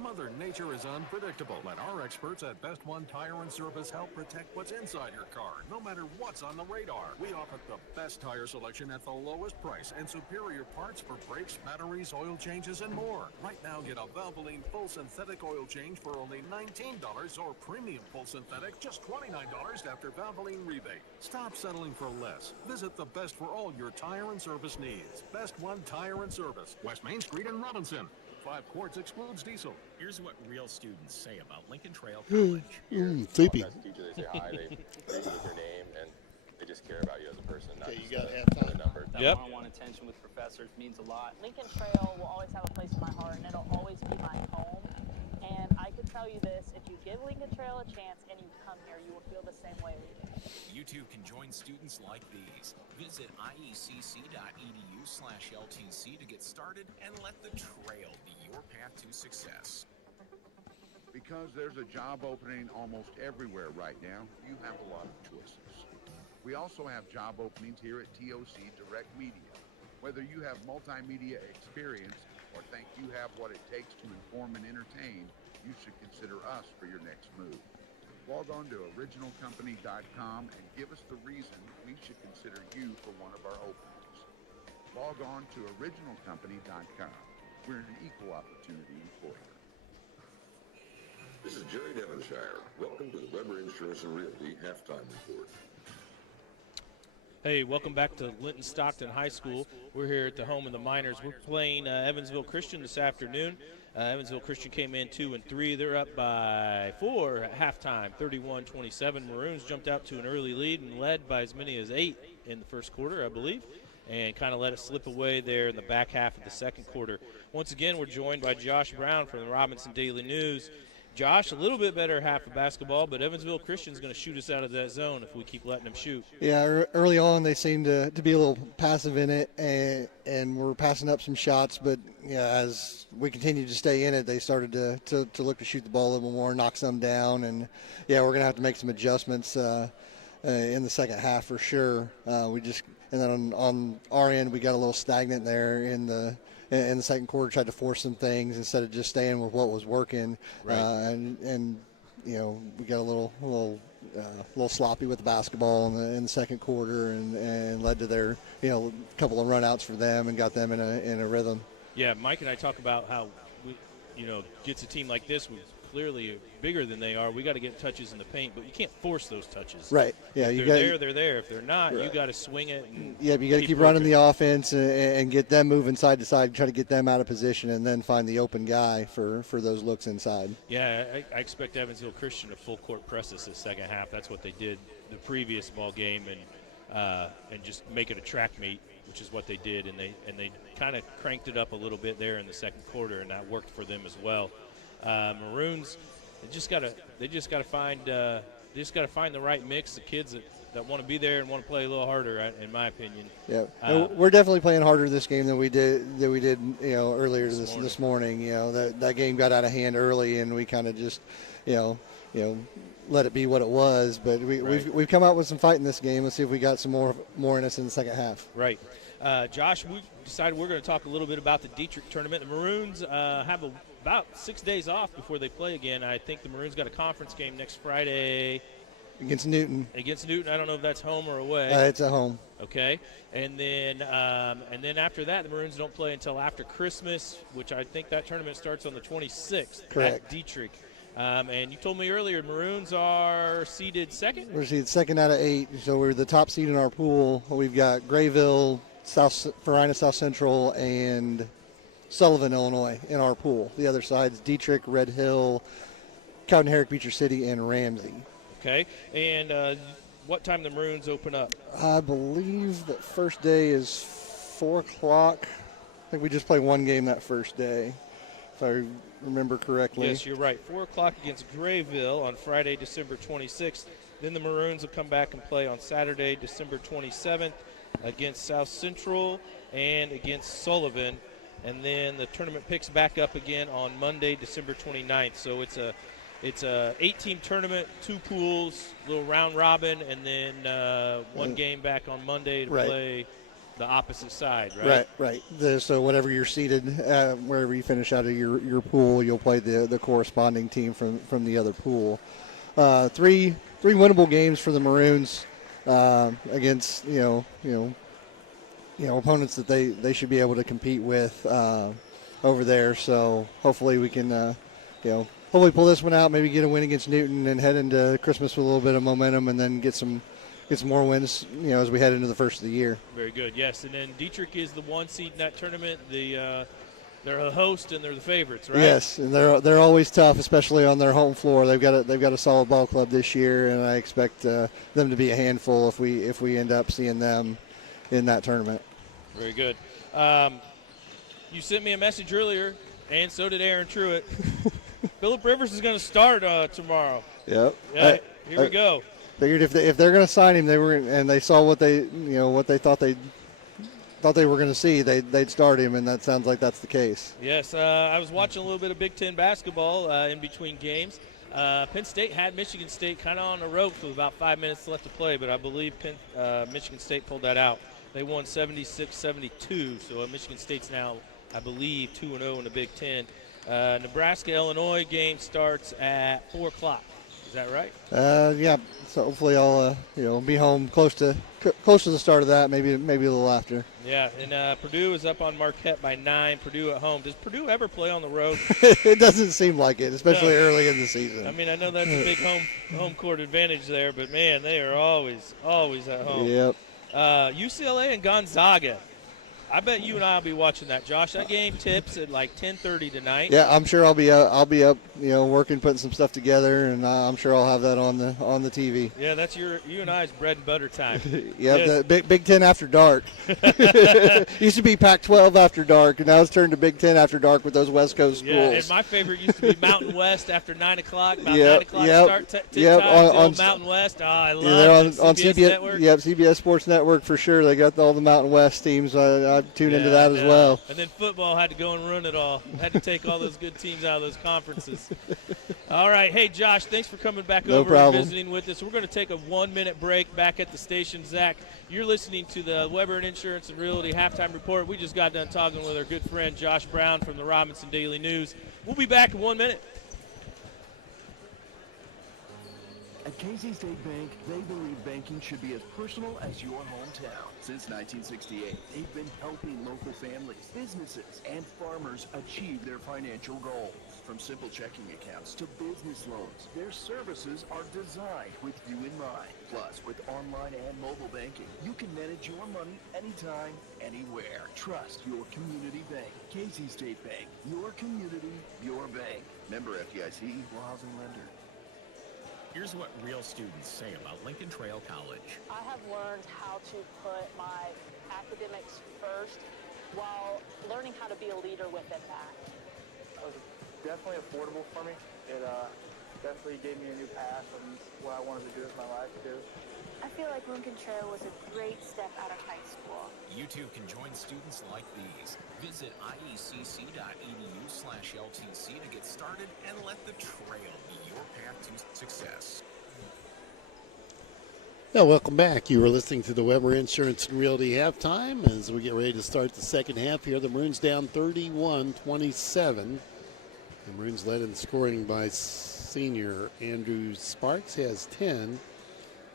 Mother Nature is unpredictable. Let our experts at Best One Tire and Service help protect what's inside your car, no matter what's on the radar. We offer the best tire selection at the lowest price and superior parts for brakes, batteries, oil changes, and more. Right now, get a Valvoline full synthetic oil change for only $19 or premium full synthetic just $29 after Valvoline rebate. Stop settling for less. Visit the best for all your tire and service needs. Best One Tire and Service, West Main Street in Robinson. 5 quarts excludes diesel. Here's what real students say about Lincoln Trail College. Sleepy. As a teacher, they say hi, they greet you with your name, and they just care about you as a person, not Okay, just you got a halftime. number. That Yep. one-on-one attention with professors means a lot. Lincoln Trail will always have a place in my heart, and it'll always be my home. And I can tell you this, if you give Lincoln Trail a chance and you come here, you will feel the same way we do. You too can join students like these. Visit iecc.edu/LTC to get started and let the trail be your path to success. Because there's a job opening almost everywhere right now, you have a lot of choices. We also have job openings here at TOC Direct Media. Whether you have multimedia experience or think you have what it takes to inform and entertain, you should consider us for your next move. Log on to originalcompany.com and give us the reason we should consider you for one of our openings. Log on to originalcompany.com. We're an equal opportunity employer. This is Jerry Devonshire. Welcome to the Weber Insurance and Realty Halftime Report. Hey, welcome back to Linton Stockton High School. We're here at the home of the Miners. We're playing Evansville Christian this afternoon. Evansville Christian came in 2-3. They're up by 4 at halftime, 31-27. Maroons jumped out to an early lead and led by as many as 8 in the first quarter, I believe, and kind of let it slip away there in the back half of the second quarter. Once again, we're joined by Josh Brown from the Robinson Daily News. Josh, a little bit better half of basketball, but Evansville Christian's going to shoot us out of that zone if we keep letting them shoot. Yeah, early on they seemed to be a little passive in it, and we're passing up some shots. But yeah, as we continued to stay in it, they started to look to shoot the ball a little more, knock some down, and yeah, we're going to have to make some adjustments in the second half for sure. And then on our end, we got a little stagnant there in the second quarter, tried to force some things instead of just staying with what was working. Right. And you know, we got a little sloppy with the basketball in the second quarter, and led to their, you know, couple of runouts for them and got them in a rhythm. Yeah, Mike and I talk about how we, you know, gets a team like this with clearly bigger than they are. We got to get touches in the paint, but you can't force those touches. Right. Yeah. If they're there. If they're not, right, you got to swing it. And yeah, you got to keep running the offense and get them moving side to side, try to get them out of position, and then find the open guy for those looks inside. Yeah, I expect Evansville Christian to full court press us this second half. That's what they did the previous ball game, and just make it a track meet, which is what they did, and they kind of cranked it up a little bit there in the second quarter, and that worked for them as well. Maroons, they just gotta find the right mix. The kids that want to be there and want to play a little harder, in my opinion. Yeah, we're definitely playing harder this game than we did you know, earlier this morning. You know, that game got out of hand early, and we kind of just you know let it be what it was. But we've come out with some fight in this game. Let's see if we got some more in us in the second half. Right. Josh, we've decided we're going to talk a little bit about the Dietrich tournament. The Maroons have about 6 days off before they play again. I think the Maroons got a conference game next Friday. Against Newton. I don't know if that's home or away. It's at home. Okay. And then after that, the Maroons don't play until after Christmas, which I think that tournament starts on the 26th. Correct. At Dietrich. And you told me earlier, Maroons are seeded second? We're seeded second out of 8, so we're the top seed in our pool. We've got Grayville, Farina South Central, and Sullivan, Illinois in our pool. The other side's Dietrich, Red Hill, Cowden Herrick, Beecher City, and Ramsey. Okay. And what time the Maroons open up? I believe that first day is 4 o'clock. I think we just play one game that first day, if I remember correctly. Yes, you're right. 4 o'clock against Grayville on Friday, December 26th. Then the Maroons will come back and play on Saturday, December 27th against South Central and against Sullivan. And then the tournament picks back up again on Monday, December 29th. So it's a 8-team tournament, 2 pools, little round robin, and then one game back on Monday to play the opposite side, right? Right. So whatever you're seated, wherever you finish out of your pool, you'll play the corresponding team from the other pool. Three winnable games for the Maroons against opponents that they should be able to compete with over there. So hopefully we can hopefully pull this one out, maybe get a win against Newton, and head into Christmas with a little bit of momentum, and then get some more wins, as we head into the first of the year. Very good, yes. And then Dietrich is the 1 seed in that tournament. They're a host and they're the favorites, right? Yes, and they're always tough, especially on their home floor. They've got a solid ball club this year, and I expect them to be a handful if we end up seeing them in that tournament. Very good. You sent me a message earlier, and so did Aaron Truitt. Phillip Rivers is going to start tomorrow. Yep. Yeah, here we go. Figured if they're going to sign him, they saw what they thought they were going to see, they'd start him, and that sounds like that's the case. Yes, I was watching a little bit of Big Ten basketball in between games. Penn State had Michigan State kind of on the ropes with about 5 minutes left to play, but I believe Michigan State pulled that out. They won 76-72, so Michigan State's now, I believe, 2-0 in the Big Ten. Nebraska-Illinois game starts at 4 o'clock. Is that right? Yeah. So hopefully I'll be home close to the start of that, maybe a little after. Yeah, and Purdue is up on Marquette by 9. Purdue at home. Does Purdue ever play on the road? It doesn't seem like it, especially early in the season. I mean, I know that's a big home court advantage there, but man, they are always at home. Yep. UCLA and Gonzaga. I bet you and I will be watching that, Josh. That game tips at like 10:30 tonight. Yeah, I'm sure I'll be up, working, putting some stuff together, and I'm sure I'll have that on the TV. Yeah, that's you and I's bread and butter time. Yeah, yes. The Big Ten after dark. Used to be Pac-12 after dark, and now it's turned to Big Ten after dark with those West Coast schools. Yeah, and my favorite used to be Mountain West after 9 o'clock. About 9 o'clock start on Mountain West. Oh, I love it. On CBS Network. Yep, CBS Sports Network for sure. They got all the Mountain West teams. I tune into that as well. And then football had to go and run it all. Had to take all those good teams out of those conferences. All right. Hey, Josh, thanks for coming back over and visiting with us. We're going to take a 1-minute break back at the station. Zach, you're listening to the Weber and Insurance and Realty Halftime Report. We just got done talking with our good friend Josh Brown from the Robinson Daily News. We'll be back in 1 minute. At Casey State Bank, they believe banking should be as personal as your hometown. Since 1968, they've been helping local families, businesses, and farmers achieve their financial goals. From simple checking accounts to business loans, their services are designed with you in mind. Plus, with online and mobile banking, you can manage your money anytime, anywhere. Trust your community bank. Casey State Bank, your community, your bank. Member FDIC, equal housing lender. Here's what real students say about Lincoln Trail College. I have learned how to put my academics first while learning how to be a leader with impact. It was definitely affordable for me. It definitely gave me a new path on what I wanted to do with my life too. I feel like Lincoln Trail was a great step out of high school. You too can join students like these. Visit iecc.edu/LTC to get started and let the trail be your path to success. Yeah, welcome back. You were listening to the Weber Insurance and Realty Halftime as we get ready to start the second half here. The Maroons down 31-27. The Maroons led in scoring by senior Andrew Sparks, has 10.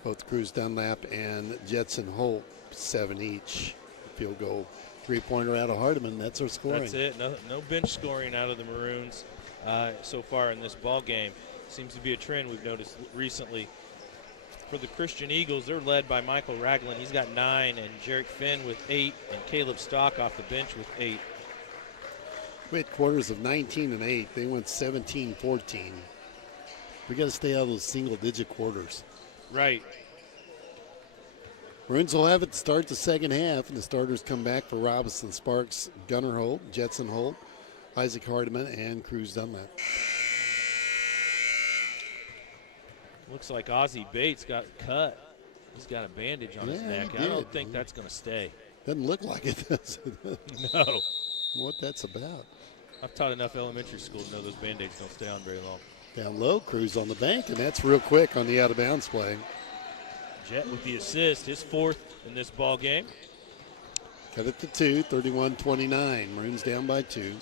Both Cruz Dunlap and Jetson Holt, 7 each. Field goal, 3-pointer out of Hardeman. That's our scoring. That's it. No bench scoring out of the Maroons so far in this ball game. Seems to be a trend we've noticed recently. For the Christian Eagles, they're led by Michael Ragland. He's got 9, and Jarek Finn with 8, and Caleb Stock off the bench with 8. We had quarters of 19 and 8. They went 17-14. We got to stay out of those single-digit quarters. Right. Maroons will have it to start the second half, and the starters come back for Robinson, Sparks, Gunnar Holt, Jetson Holt, Isaac Hardeman, and Cruz Dunlap. Looks like Ozzie Bates got cut. He's got a bandage on his neck. I don't think that's going to stay. Doesn't look like it, does it? No. What that's about. I've taught enough elementary school to know those Band-Aids don't stay on very long. Down low, Cruz on the bank, and that's real quick on the out-of-bounds play. Jet with the assist, his 4th in this ball game. Cut it to 2, 31-29. Maroons down by 2.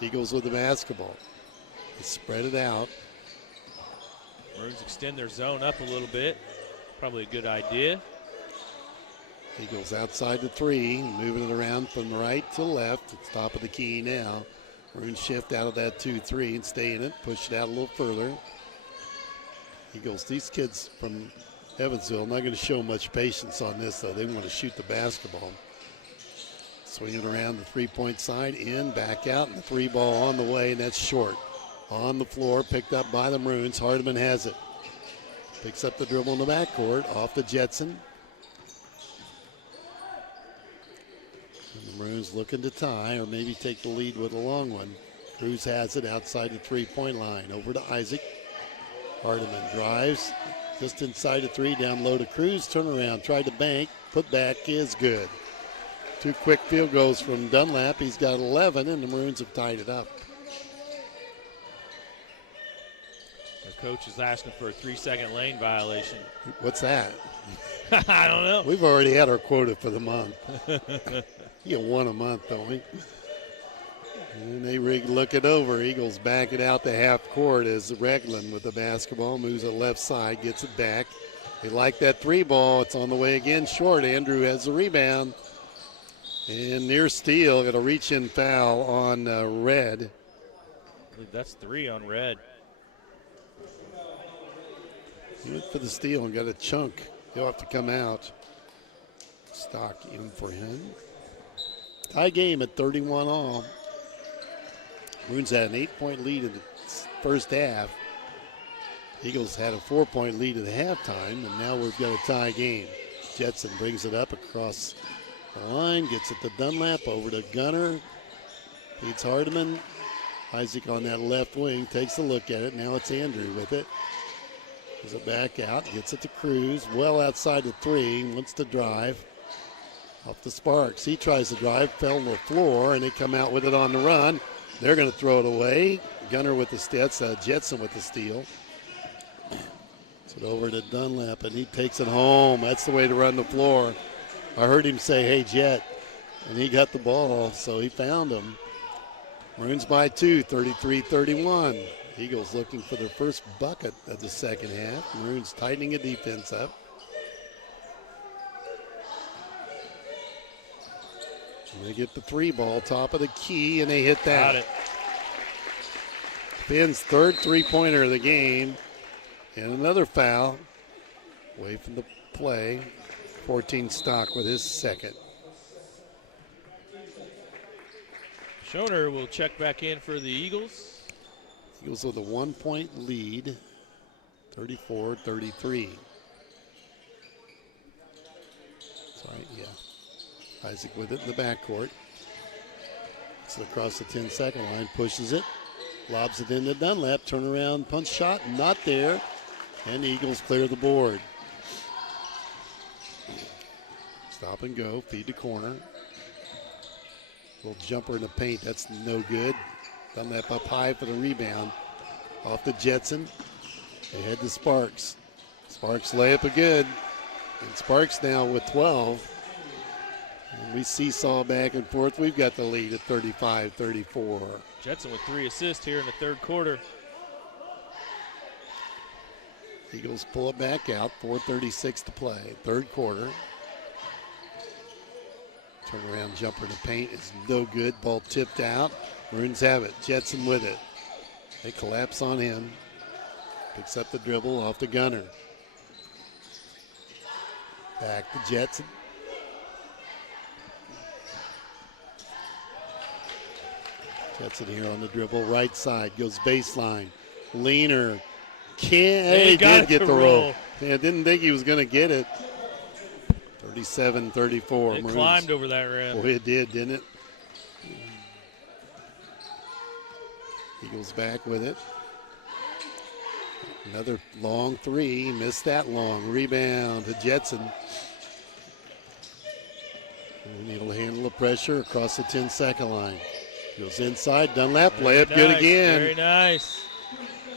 Eagles with the basketball. They spread it out. Maroons extend their zone up a little bit. Probably a good idea. Eagles outside the 3, moving it around from the right to the left. It's top of the key now. Maroons shift out of that 2-3 and stay in it. Push it out a little further. Eagles, these kids from Evansville, not going to show much patience on this, though. They want to shoot the basketball. Swing it around the three-point side, in, back out, and the 3 ball on the way, and that's short. On the floor, picked up by the Maroons. Hardiman has it. Picks up the dribble in the backcourt, off the Jetson. And the Maroons looking to tie or maybe take the lead with a long one. Cruz has it outside the three-point line. Over to Isaac. Hardiman drives just inside the 3, down low to Cruz. Turnaround, tried to bank. Put back is good. 2 quick field goals from Dunlap. He's got 11, and the Maroons have tied it up. The coach is asking for a 3-second lane violation. What's that? I don't know. We've already had our quota for the month. You get 1 a month, don't we? And they look it over. Eagles back it out to half court as Regland with the basketball moves it left side, gets it back. They like that 3 ball. It's on the way again, short. Andrew has the rebound. And near steal, got a reach-in foul on Red. I believe that's 3 on Red. He went for the steal and got a chunk. He'll have to come out. Stock in for him. Tie game at 31 all. Maroons had an 8-point lead in the first half. Eagles had a 4-point lead at the halftime, and now we've got a tie game. Jetson brings it up across the line, gets it to Dunlap, over to Gunner. Feeds Hardiman. Isaac on that left wing, takes a look at it. Now it's Andrew with it. Gives it back out, gets it to Cruz. Well outside the 3, wants to drive. Off to Sparks. He tries to drive, fell to the floor, and they come out with it on the run. They're going to throw it away. Gunner with the stats, Jetson with the steal. It's it over to Dunlap, and he takes it home. That's the way to run the floor. I heard him say, hey, Jet, and he got the ball, so he found him. Maroons by 2, 33-31. Eagles looking for their first bucket of the second half. Maroons tightening a defense up. And they get the 3 ball, top of the key, and they hit that. Got it. Finn's third 3-pointer of the game. And another foul away from the play. 14 Stock with his second. Schoner will check back in for the Eagles. Eagles with a 1-point lead, 34-33. Sorry, yeah. Isaac with it in the backcourt. Gets it across the 10-second line, pushes it, lobs it into Dunlap. Turnaround punch shot, not there. And the Eagles clear the board. Stop and go, feed to corner. Little jumper in the paint, that's no good. Dunlap up high for the rebound. Off to Jetson. They head to Sparks. Sparks layup a good. And Sparks now with 12. And we seesaw back and forth. We've got the lead at 35-34. Jetson with 3 assists here in the third quarter. Eagles pull it back out, 4:36 to play. Third quarter. Turnaround jumper to paint is no good. Ball tipped out. Maroons have it. Jetson with it. They collapse on him. Picks up the dribble off the Gunner. Back to Jetson. Jetson here on the dribble. Right side. Goes baseline. Leaner. He did get the roll. Yeah, didn't think he was going to get it. 37-34. It climbed over that rim. Boy, it did, didn't it? Eagles back with it. Another long 3. Missed that long. Rebound to Jetson. And he'll handle the pressure across the 10-second line. Goes inside. Dunlap. Layup good again. Very nice.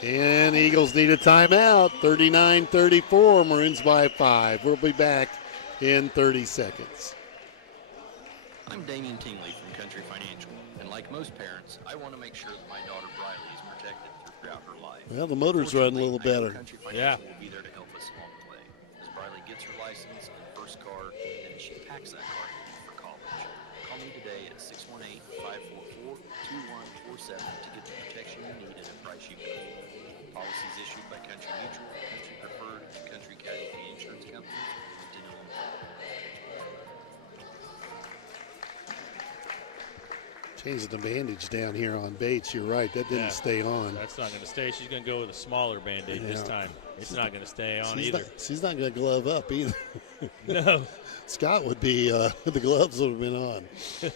And Eagles need a timeout. 39-34. Maroons by 5. We'll be back in 30 seconds. I'm Damien Tingley from Country Financial, and like most parents, I want to make sure that my daughter Briley is protected throughout her life. Well, the motor's running a little I know better. Country Financial will be there to help us along the way. As Briley gets her license and first car, and she packs that car for college. Call me today at 618-544-2147 to get the protection you need at a price you can afford. Policies issued by Country Mutual, Country Preferred, and Country Casualty Insurance Companies. Changing the bandage down here on Bates. You're right. That didn't stay on. That's not going to stay. She's going to go with a smaller Band-Aid this time. It's not going to stay on either. She's not going to glove up either. No. Scott would be, the gloves would have been on. She's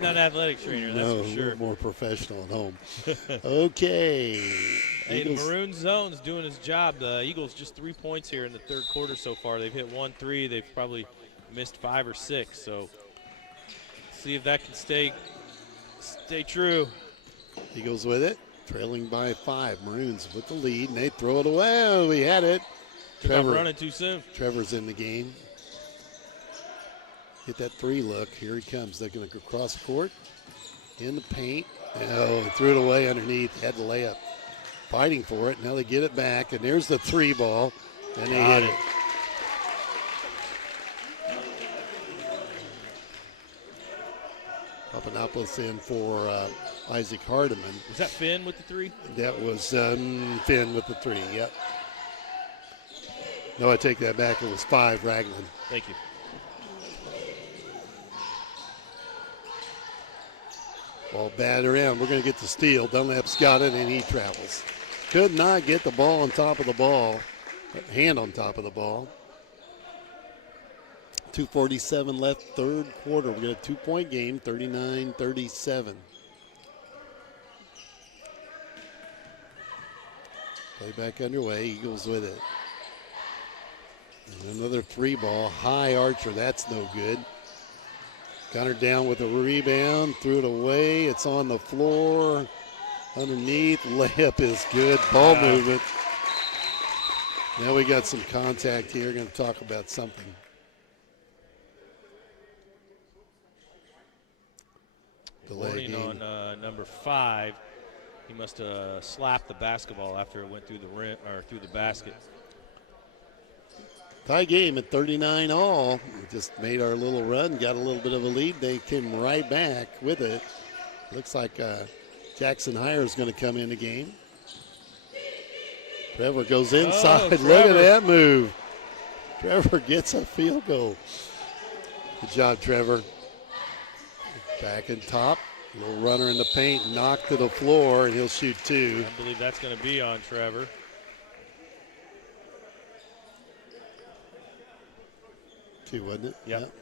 not an athletic trainer, that's for sure. More professional at home. Okay. Hey, the Maroon zone's doing his job. The Eagles just 3 points here in the third quarter so far. They've hit 1-3. They've probably missed 5 or 6. So see if that can stay true. Eagles with it, trailing by 5. Maroons with the lead, and they throw it away. Oh, we had it. Trevor running too soon. Trevor's in the game. Get that 3 look. Here he comes. They're going to go cross court in the paint. Oh, he threw it away underneath. Had the layup. Fighting for it. Now they get it back, and there's the 3 ball, and they hit it. Papanopoulos in for Isaac Hardiman. Was that Finn with the 3? That was Finn with the 3, yep. No, I take that back. It was 5, Ragland. Thank you. Ball batted around. We're going to get the steal. Dunlap's got it, and he travels. Could not get the ball on top of the ball. Hand on top of the ball. 2:47 left, third quarter. We got a 2-point game, 39-37. Play back underway. Eagles with it. And another 3 ball. High archer. That's no good. Gunner down with a rebound. Threw it away. It's on the floor. Underneath. Layup is good. Ball movement. Now we got some contact here. Going to talk about something. Warning on number 5. He must have slapped the basketball after it went through the rim or through the basket. Tie game at 39 all. We just made our little run, got a little bit of a lead. They came right back with it. Looks like Jackson Hire is going to come in the game. Trevor goes inside. Look at that move. Trevor gets a field goal. Good job, Trevor. Back and top. Little runner in the paint, knocked to the floor, and he'll shoot 2. I believe that's going to be on Trevor. 2, wasn't it? Yep.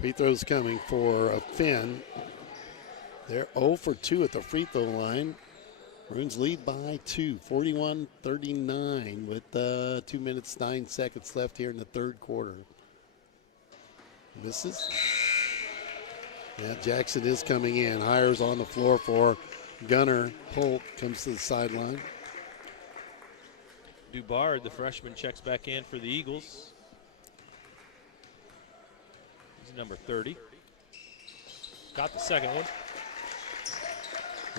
Free throws coming for Finn. They're 0 for 2 at the free throw line. Maroons lead by 2, 41-39 with 2 minutes, 9 seconds left here in the third quarter. Misses. Yeah, Jackson is coming in. Hires on the floor for Gunner. Holt comes to the sideline. Dubard, the freshman, checks back in for the Eagles. He's number 30. Got the second one.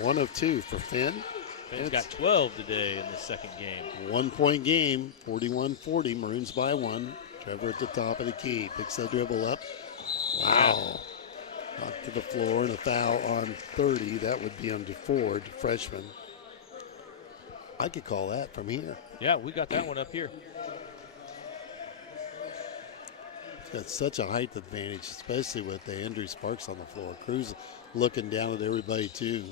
1 of 2 for Finn. Finn's got 12 today in the second game. 1-point game, 41-40. Maroons by 1. Trevor at the top of the key. Picks that dribble up. Wow. Knocked to the floor and a foul on 30. That would be on DeFord, freshman. I could call that from here. Yeah, we got that one up here. It's got such a height advantage, especially with the Andrew Sparks on the floor. Cruz looking down at everybody, too.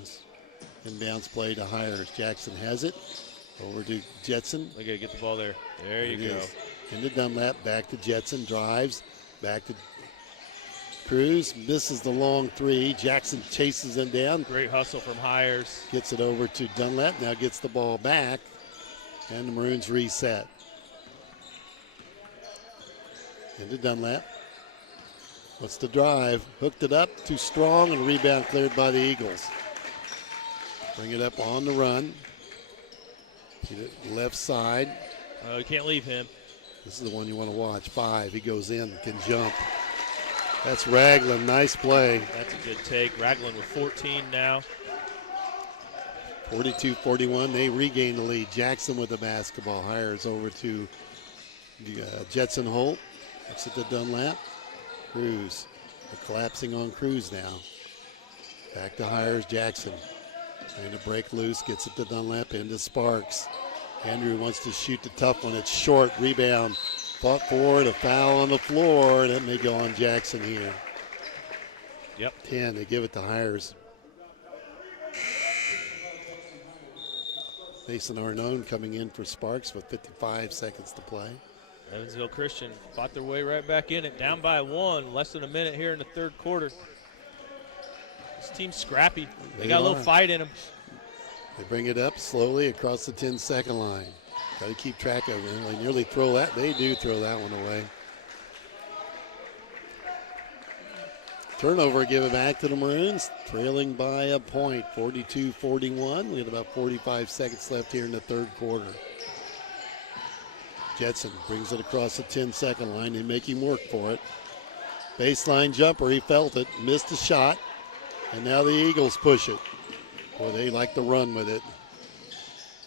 Inbounds play to Hires. Jackson has it. Over to Jetson. They got to get the ball there. There you go. Into Dunlap, back to Jetson, drives, back to Cruz, misses the long 3. Jackson chases him down. Great hustle from Hires. Gets it over to Dunlap, now gets the ball back, and the Maroons reset. Into Dunlap. What's the drive? Hooked it up, too strong, and rebound cleared by the Eagles. Bring it up on the run. Get it left side. You can't leave him. This is the one you want to watch. 5. He goes in, can jump. That's Ragland. Nice play. That's a good take. Ragland with 14 now. 42-41. They regain the lead. Jackson with the basketball. Hires over to Jetson Holt. Looks at the Dunlap. Cruz. They're collapsing on Cruz now. Back to Hires. Jackson. Trying to break loose. Gets it to Dunlap. Into Sparks. Andrew wants to shoot the tough one. It's short. Rebound. Fought forward. A foul on the floor. That may go on Jackson here. Yep. 10. They give it to Hires. Mason Arnone coming in for Sparks with 55 seconds to play. Evansville Christian fought their way right back in it. Down by 1. Less than a minute here in the third quarter. This team's scrappy. They got a little fight in them. They bring it up slowly across the 10-second line. Got to keep track of it. They nearly throw that. They do throw that one away. Turnover, give it back to the Maroons, trailing by a point, 42-41. We have about 45 seconds left here in the third quarter. Jetson brings it across the 10-second line. They make him work for it. Baseline jumper, he felt it, missed a shot, and now the Eagles push it. Boy, they like to run with it.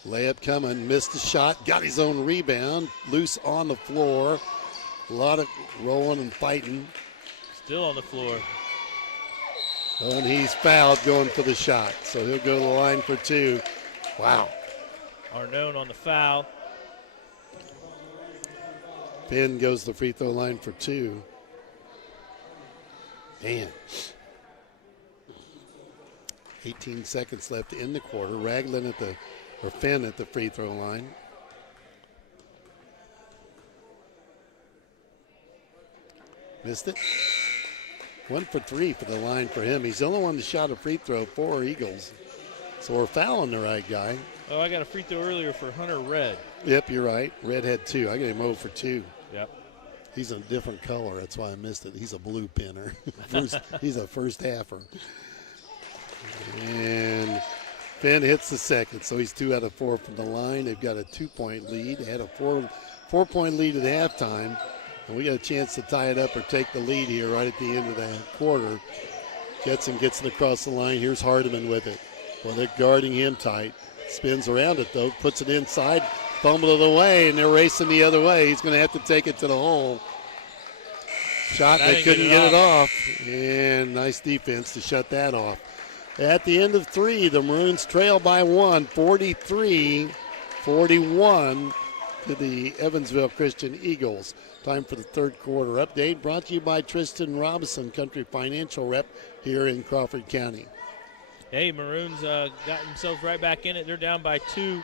Layup coming, missed a shot, got his own rebound, loose on the floor. A lot of rolling and fighting. Still on the floor. And he's fouled going for the shot, so he'll go to the line for 2. Wow. Arnone on the foul. Finn goes to the free throw line for 2. Man. 18 seconds left in the quarter. Ragland Finn at the free throw line. Missed it. 1 for 3 for the line for him. He's the only one that shot a free throw for Eagles. So we're fouling the right guy. Oh, I got a free throw earlier for Hunter Red. Yep, you're right. Red had 2. I got him 0 for 2. Yep. He's a different color. That's why I missed it. He's a blue pinner. He's a first halfer. And Finn hits the second, so he's 2 out of 4 from the line. They've got a 2-point lead. They had a 4-point lead at halftime. And we got a chance to tie it up or take the lead here right at the end of the quarter. Jetson gets it across the line. Here's Hardiman with it. Well, they're guarding him tight. Spins around it, though. Puts it inside. Fumble it away, and they're racing the other way. He's going to have to take it to the hole. Shot, they couldn't get it off. And nice defense to shut that off. At the end of 3, the Maroons trail by 1, 43-41 to the Evansville Christian Eagles. Time for the third quarter update, brought to you by Tristan Robinson, Country Financial Rep here in Crawford County. Hey, Maroons got themselves right back in it. They're down by 2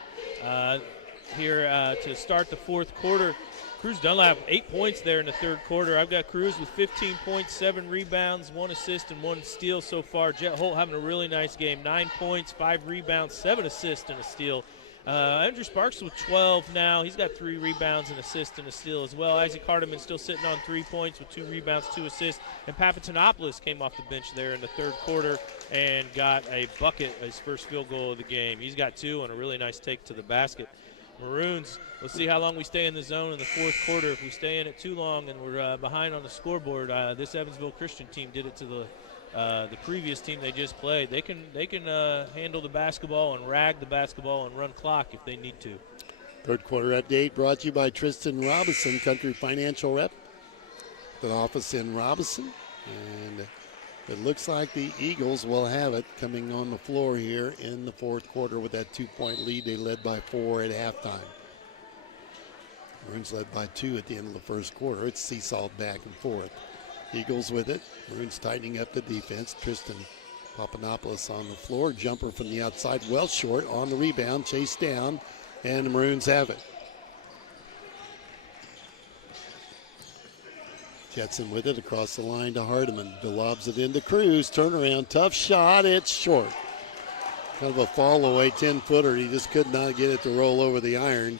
here to start the fourth quarter. Cruz Dunlap, 8 points there in the third quarter. I've got Cruz with 15 points, 7 rebounds, 1 assist, and 1 steal so far. Jet Holt having a really nice game, 9 points, 5 rebounds, 7 assists, and a steal. Andrew Sparks with 12 now. He's got 3 rebounds, an assist, and a steal as well. Isaac Hardiman still sitting on 3 points with 2 rebounds, 2 assists. And Papatonopoulos came off the bench there in the third quarter and got a bucket, his first field goal of the game. He's got 2 and a really nice take to the basket. Maroons, let's see how long we stay in the zone in the fourth quarter. If we stay in it too long and we're behind on the scoreboard, this Evansville Christian team did it to the previous team they just played. They can handle the basketball and rag the basketball and run clock if they need to. Third quarter update brought to you by Tristan Robinson, Country Financial Rep. An office in Robinson, and it looks like the Eagles will have it coming on the floor here in the fourth quarter with that 2-point lead. They led by 4 at halftime. Maroons led by 2 at the end of the first quarter. It's seesawed back and forth. Eagles with it. Maroons tightening up the defense. Tristan Papanopoulos on the floor. Jumper from the outside, well short on the rebound. Chased down, and the Maroons have it. Jetson with it across the line to Hardiman. Lobs it into Cruz. Turnaround, tough shot. It's short. Kind of a fall away 10-footer. He just could not get it to roll over the iron.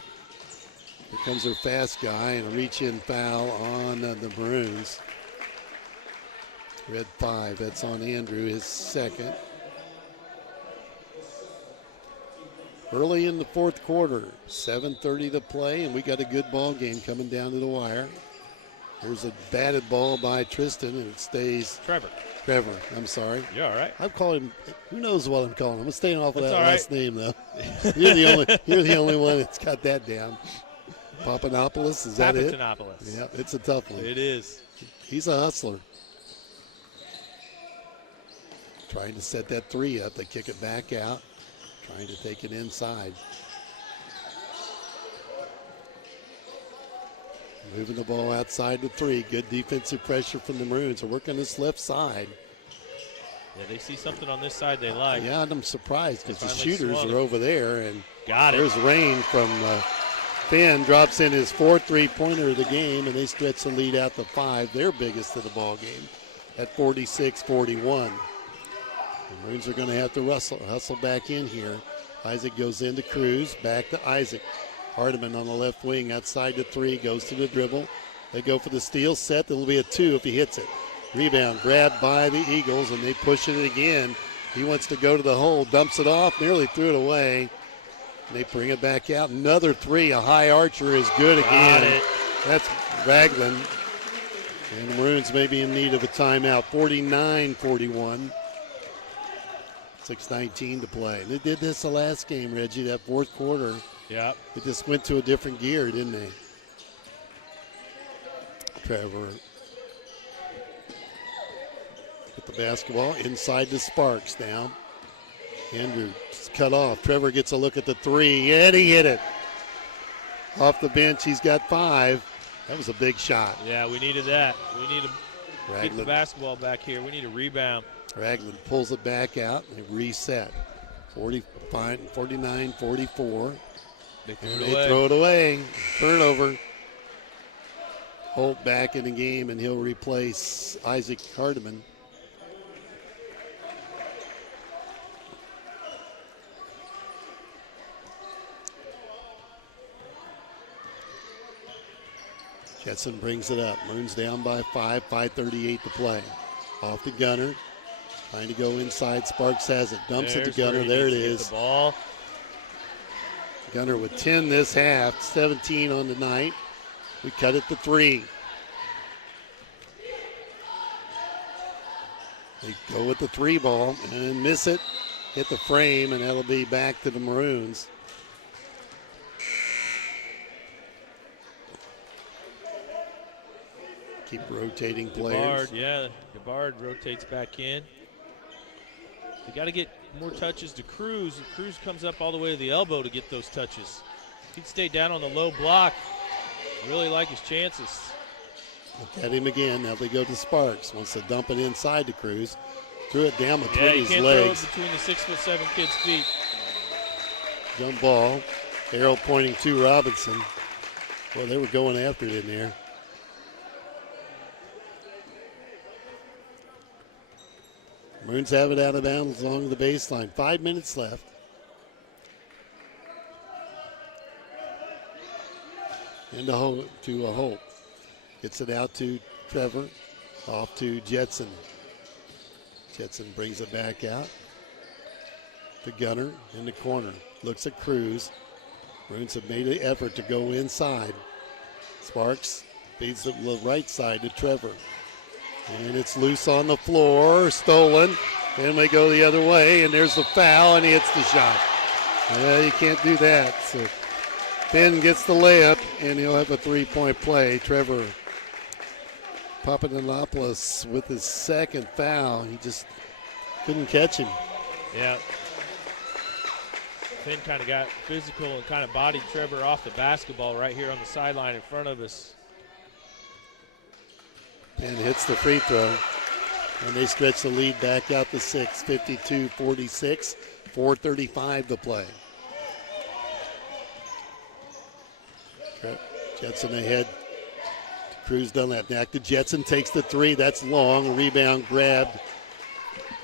Here comes their fast guy and a reach-in foul on the Maroons. Red 5. That's on Andrew, his second. Early in the fourth quarter, 7:30 to play, and we got a good ball game coming down to the wire. There's a batted ball by Tristan, and it stays. Trevor, I'm sorry. You're all right. I'm calling him. Who knows what I'm calling him? I'm staying off of That's that all last right. name, though. You're the only one that's got that down. Papanopoulos, is that it? Papanopoulos. Yeah, it's a tough one. It is. He's a hustler. Trying to set that three up. They kick it back out. Trying to take it inside. Moving the ball outside the three. Good defensive pressure from the Maroons. They're working this left side. Yeah, they see something on this side they like. Yeah, and I'm surprised because the Finally shooters swung are it. over there. And Got it. there's Rain from Finn. Drops in his fourth three-pointer of the game, and they stretch the lead out to 5. Their biggest of the ball game at 46-41. The Maroons are going to have to hustle back in here. Isaac goes into Cruz, back to Isaac. Hardiman on the left wing, outside the three, goes to the dribble. They go for the steal set. It'll be a 2 if he hits it. Rebound grabbed by the Eagles, and they push it again. He wants to go to the hole, dumps it off, nearly threw it away. They bring it back out. Another 3, a high archer is good again. Got it. That's Ragland. And the Maroons may be in need of a timeout. 49-41. 6:19 to play. And they did this the last game, Reggie, that fourth quarter. Yeah. It just went to a different gear, didn't they? Trevor with the basketball inside to Sparks now. Andrew cut off. Trevor gets a look at the three, and he hit it. Off the bench, he's got 5. That was a big shot. Yeah, we needed that. We need to get the Ragland. basketball back here. We need a rebound. Ragland pulls it back out and reset. 49-44. They threw And it they away. throw it away. Turnover. Holt back in the game, and he'll replace Isaac Hardiman. Jetson brings it up. Maroons down by 5, 5:38 to play. Off to Gunner. Trying to go inside. Sparks has it. Dumps it to There's where Gunner. he There it needs to get is. The ball. Gunner with 10 this half, 17 on the night. We cut it to 3. They go with the 3 ball and miss it. Hit the frame, and that'll be back to the Maroons. Keep rotating players. Gabbard rotates back in. They got to get more touches to Cruz. Cruz comes up all the way to the elbow to get those touches. He'd stay down on the low block. Really like his chances. Look at him again. Now they go to Sparks. Wants to dump it inside to Cruz. Threw it down between Yeah, you his can't legs. throw it between the 6'7" kid's feet. Jump ball. Arrow pointing to Robinson. Well, they were going after it in there. Maroons have it out of bounds along the baseline. 5 minutes left. Into Holt. Gets it out to Trevor. Off to Jetson. Jetson brings it back out. To Gunner in the corner. Looks at Cruz. Maroons have made an effort to go inside. Sparks feeds the right side to Trevor. And it's loose on the floor, stolen. Then we go the other way, and there's the foul, and he hits the shot. Yeah, you can't do that. So Finn gets the layup, and he'll have a 3-point play. Trevor Papadopoulos with his second foul. He just couldn't catch him. Yeah. Finn kind of got physical and kind of bodied Trevor off the basketball right here on the sideline in front of us. And hits the free throw. And they stretch the lead back out to 6, 52-46, 4:35 to play. Jetson ahead. Cruz Dunlap. Back to Jetson. Takes the 3. That's long. Rebound grabbed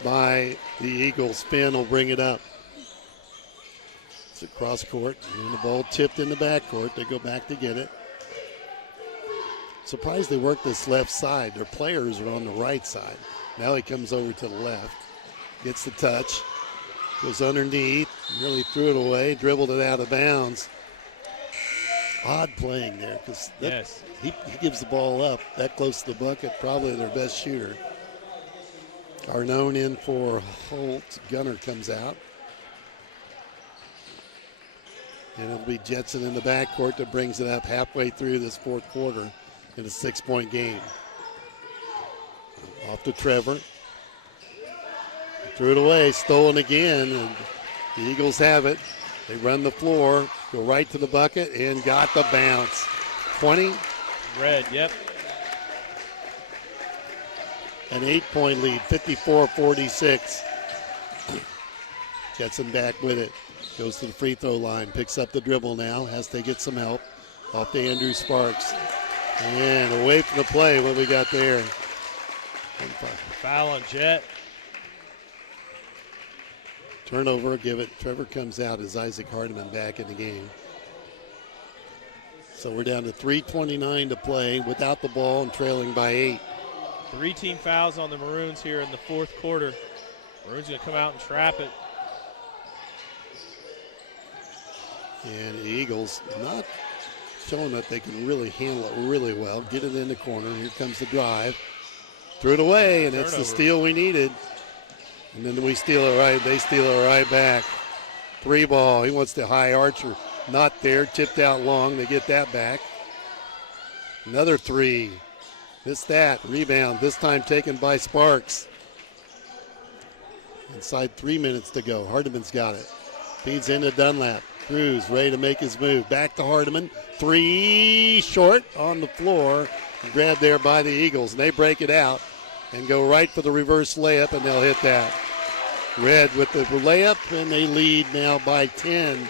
by the Eagles. Finn will bring it up. It's across court. And the ball tipped in the backcourt. They go back to get it. Surprised they work this left side. Their players are on the right side. Now he comes over to the left. Gets the touch. Goes underneath, really threw it away, dribbled it out of bounds. Odd playing there because yes, he gives the ball up that close to the bucket, probably their best shooter. Arnone in for Holt. Gunner comes out. And it'll be Jetson in the backcourt that brings it up halfway through this fourth quarter in a 6-point game. Off to Trevor. Threw it away, stolen again, and the Eagles have it. They run the floor, go right to the bucket, and got the bounce. 20. Red, yep. An 8-point lead, 54-46. Jetson back with it. Goes to the free throw line, picks up the dribble now, has to get some help. Off to Andrew Sparks. And away from the play, what we got there? Foul on Jet. Turnover, give it. Trevor comes out as Isaac Hardiman back in the game. So we're down to 3:29 to play without the ball and trailing by 8. 3 team fouls on the Maroons here in the fourth quarter. Maroons going to come out and trap it. And the Eagles not showing that they can really handle it really well. Get it in the corner. Here comes the drive. Threw it away, and it's the steal we needed. And then we steal it right. They steal it right back. 3 ball. He wants the high archer. Not there. Tipped out long. They get that back. Another 3. Missed that. Rebound. This time taken by Sparks. Inside 3 minutes to go. Hardiman's got it. Feeds into Dunlap. Cruz ready to make his move. Back to Hardiman. 3 short on the floor. Grabbed there by the Eagles. And they break it out and go right for the reverse layup, and they'll hit that. Red with the layup, and they lead now by 10.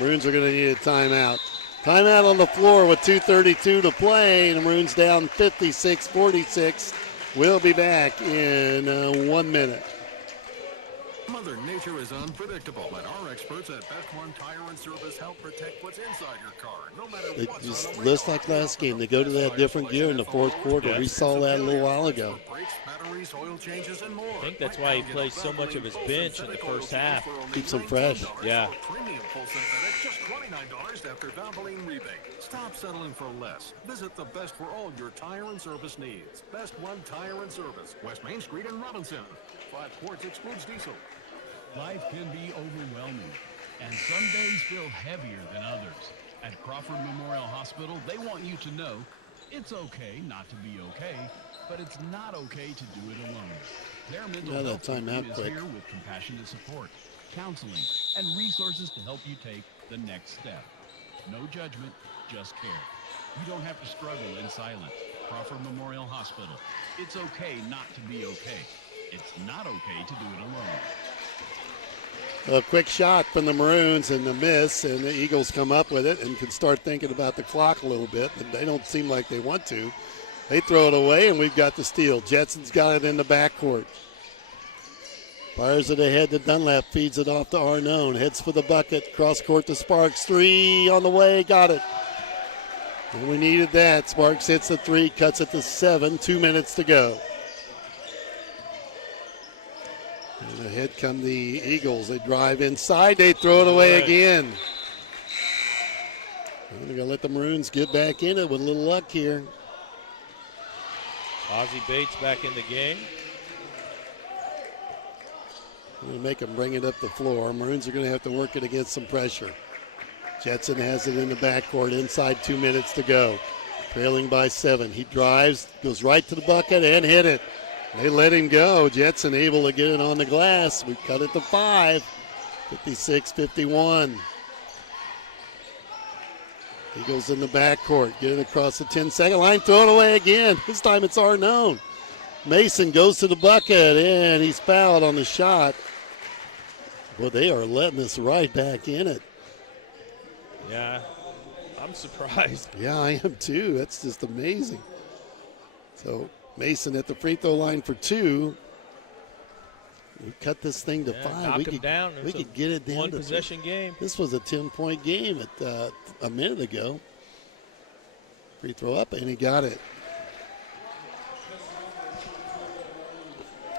Maroons are going to need a timeout. Timeout on the floor with 2:32 to play, and the Maroons down 56-46. We'll be back in 1 minute. Mother Nature is unpredictable, but our experts at Best One Tire and Service help protect what's inside your car, no matter It what's just on the looks like last game. They go to that different gear in the fourth quarter. We saw that a little while ago. brakes, batteries, oil changes, and more. I think that's why he plays so much of his bench in the first half. Keeps them fresh. Yeah. Premium full synthetic, just $29 after Valvoline rebate. Stop settling for less. Visit the best for all your tire and service needs. Best One Tire and Service, West Main Street in Robinson. 5 quarts excludes diesel. Life can be overwhelming, and some days feel heavier than others. At Crawford Memorial Hospital, they want you to know it's okay not to be okay, but it's not okay to do it alone. Their mental health team is here with compassionate support, counseling, and resources to help you take the next step. No judgment, just care. You don't have to struggle in silence. Crawford Memorial Hospital. It's okay not to be okay. It's not okay to do it alone. A quick shot from the Maroons and the miss, and the Eagles come up with it and can start thinking about the clock a little bit, but they don't seem like they want to. They throw it away, and we've got the steal. Jetson's got it in the backcourt. Fires it ahead to Dunlap, feeds it off to Arnone, heads for the bucket, cross court to Sparks. 3 on the way, got it. And we needed that. Sparks hits the 3, cuts it to 7, 2 minutes to go. And ahead come the Eagles. They drive inside. They throw it away again. Well, they're going to let the Maroons get back in it with a little luck here. Ozzie Bates back in the game. Going to make them bring it up the floor. Maroons are going to have to work it against some pressure. Jetson has it in the backcourt. Inside 2 minutes to go. Trailing by 7. He drives, goes right to the bucket, and hit it. They let him go. Jetson able to get it on the glass. We cut it to 5. 56-51. Eagles in the backcourt. Get it across the 10-second line. Throw it away again. This time it's Arnone. Mason goes to the bucket, and he's fouled on the shot. Well, they are letting us right back in it. Yeah, I'm surprised. Yeah, I am too. That's just amazing. So Mason at the free throw line for 2. We cut this thing to 5. Knock him down. We could get it down to 1 possession game. This was a 10-point game at a minute ago. Free throw up, and he got it.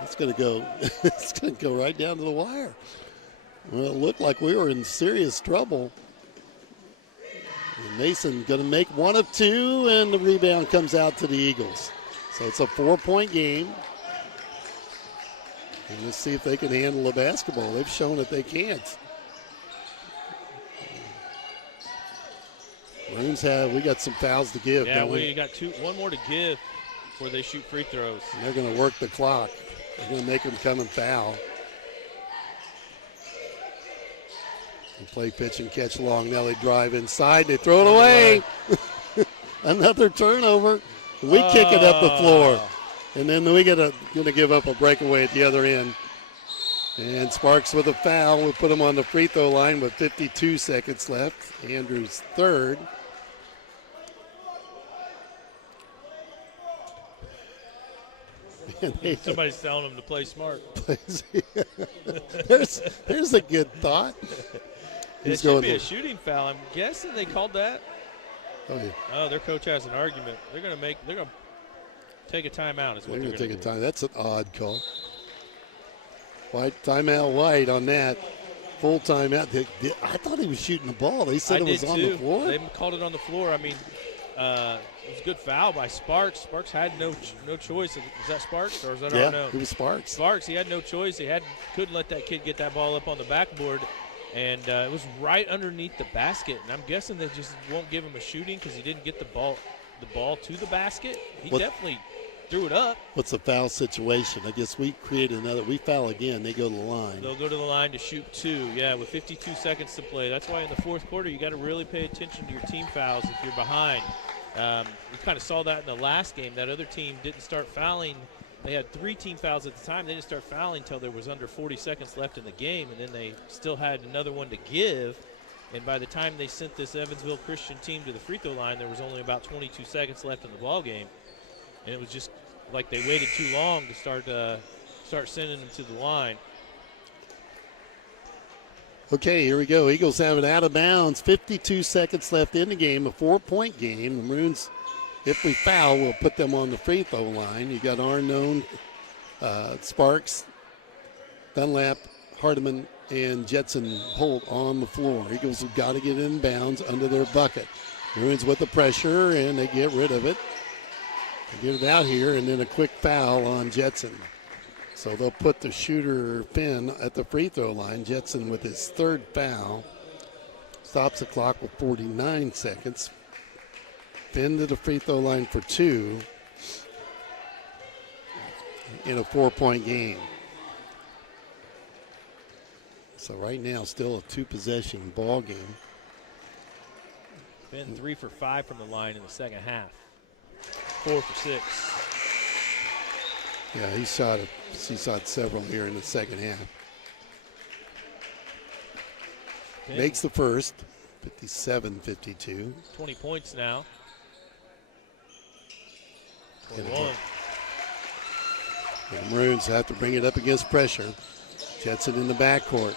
It's going to go. It's going to go right down to the wire. Well, it looked like we were in serious trouble. And Mason going to make one of two, and the rebound comes out to the Eagles. So it's a 4-point game. And let's see if they can handle the basketball. They've shown that they can't. Maroons we got some fouls to give. Yeah, we got one more to give before they shoot free throws. And they're going to work the clock. They're going to make them come and foul. They play pitch and catch long. Now they drive inside. They throw it away. Another turnover. We kick it up the floor. And then we going to give up a breakaway at the other end. And Sparks with a foul. We'll put him on the free throw line with 52 seconds left. Andrews third. Somebody's telling him to play smart. there's a good thought. It should be a shooting foul. I'm guessing they called that. Oh, yeah. Oh, their coach has an argument. They're going to take a timeout. Is what they're going to take a time. That's an odd call. White timeout. White on that. Full timeout. I thought he was shooting the ball. They said it was on the floor. They called it on the floor. I mean, it was a good foul by Sparks. Sparks had no choice. Is that Sparks or is that Arno? Yeah, it was Sparks. Sparks. He had no choice. He couldn't let that kid get that ball up on the backboard, and it was right underneath the basket. And I'm guessing they just won't give him a shooting because he didn't get the ball to the basket. He definitely threw it up. What's the foul situation? I guess we create another. We foul again. They go to the line. They'll go to the line to shoot two. Yeah, with 52 seconds to play. That's why in the fourth quarter you got to really pay attention to your team fouls if you're behind. We kind of saw that in the last game. That other team didn't start fouling. They had 3 team fouls at the time. They didn't start fouling until there was under 40 seconds left in the game, and then they still had another one to give. And by the time they sent this Evansville Christian team to the free throw line, there was only about 22 seconds left in the ball game, and it was just like they waited too long to start sending them to the line. Okay, here we go. Eagles have it out of bounds. 52 seconds left in the game, a 4-point game. The Maroons, if we foul, we'll put them on the free throw line. You got Arnone, Sparks, Dunlap, Hardiman, and Jetson Holt on the floor. Eagles have got to get in bounds under their bucket. Maroons with the pressure, and they get rid of it. They get it out here, and then a quick foul on Jetson. So they'll put the shooter Finn at the free throw line. Jetson with his third foul. Stops the clock with 49 seconds. Finn to the free throw line for 2 in a 4-point game. So right now, still a 2-possession ball game. Finn 3 for 5 from the line in the second half. 4 for 6. Yeah, he shot several here in the second half. Finn. Makes the first, 57-52. 20 points now. 21. The Maroons have to bring it up against pressure. Jetson in the backcourt.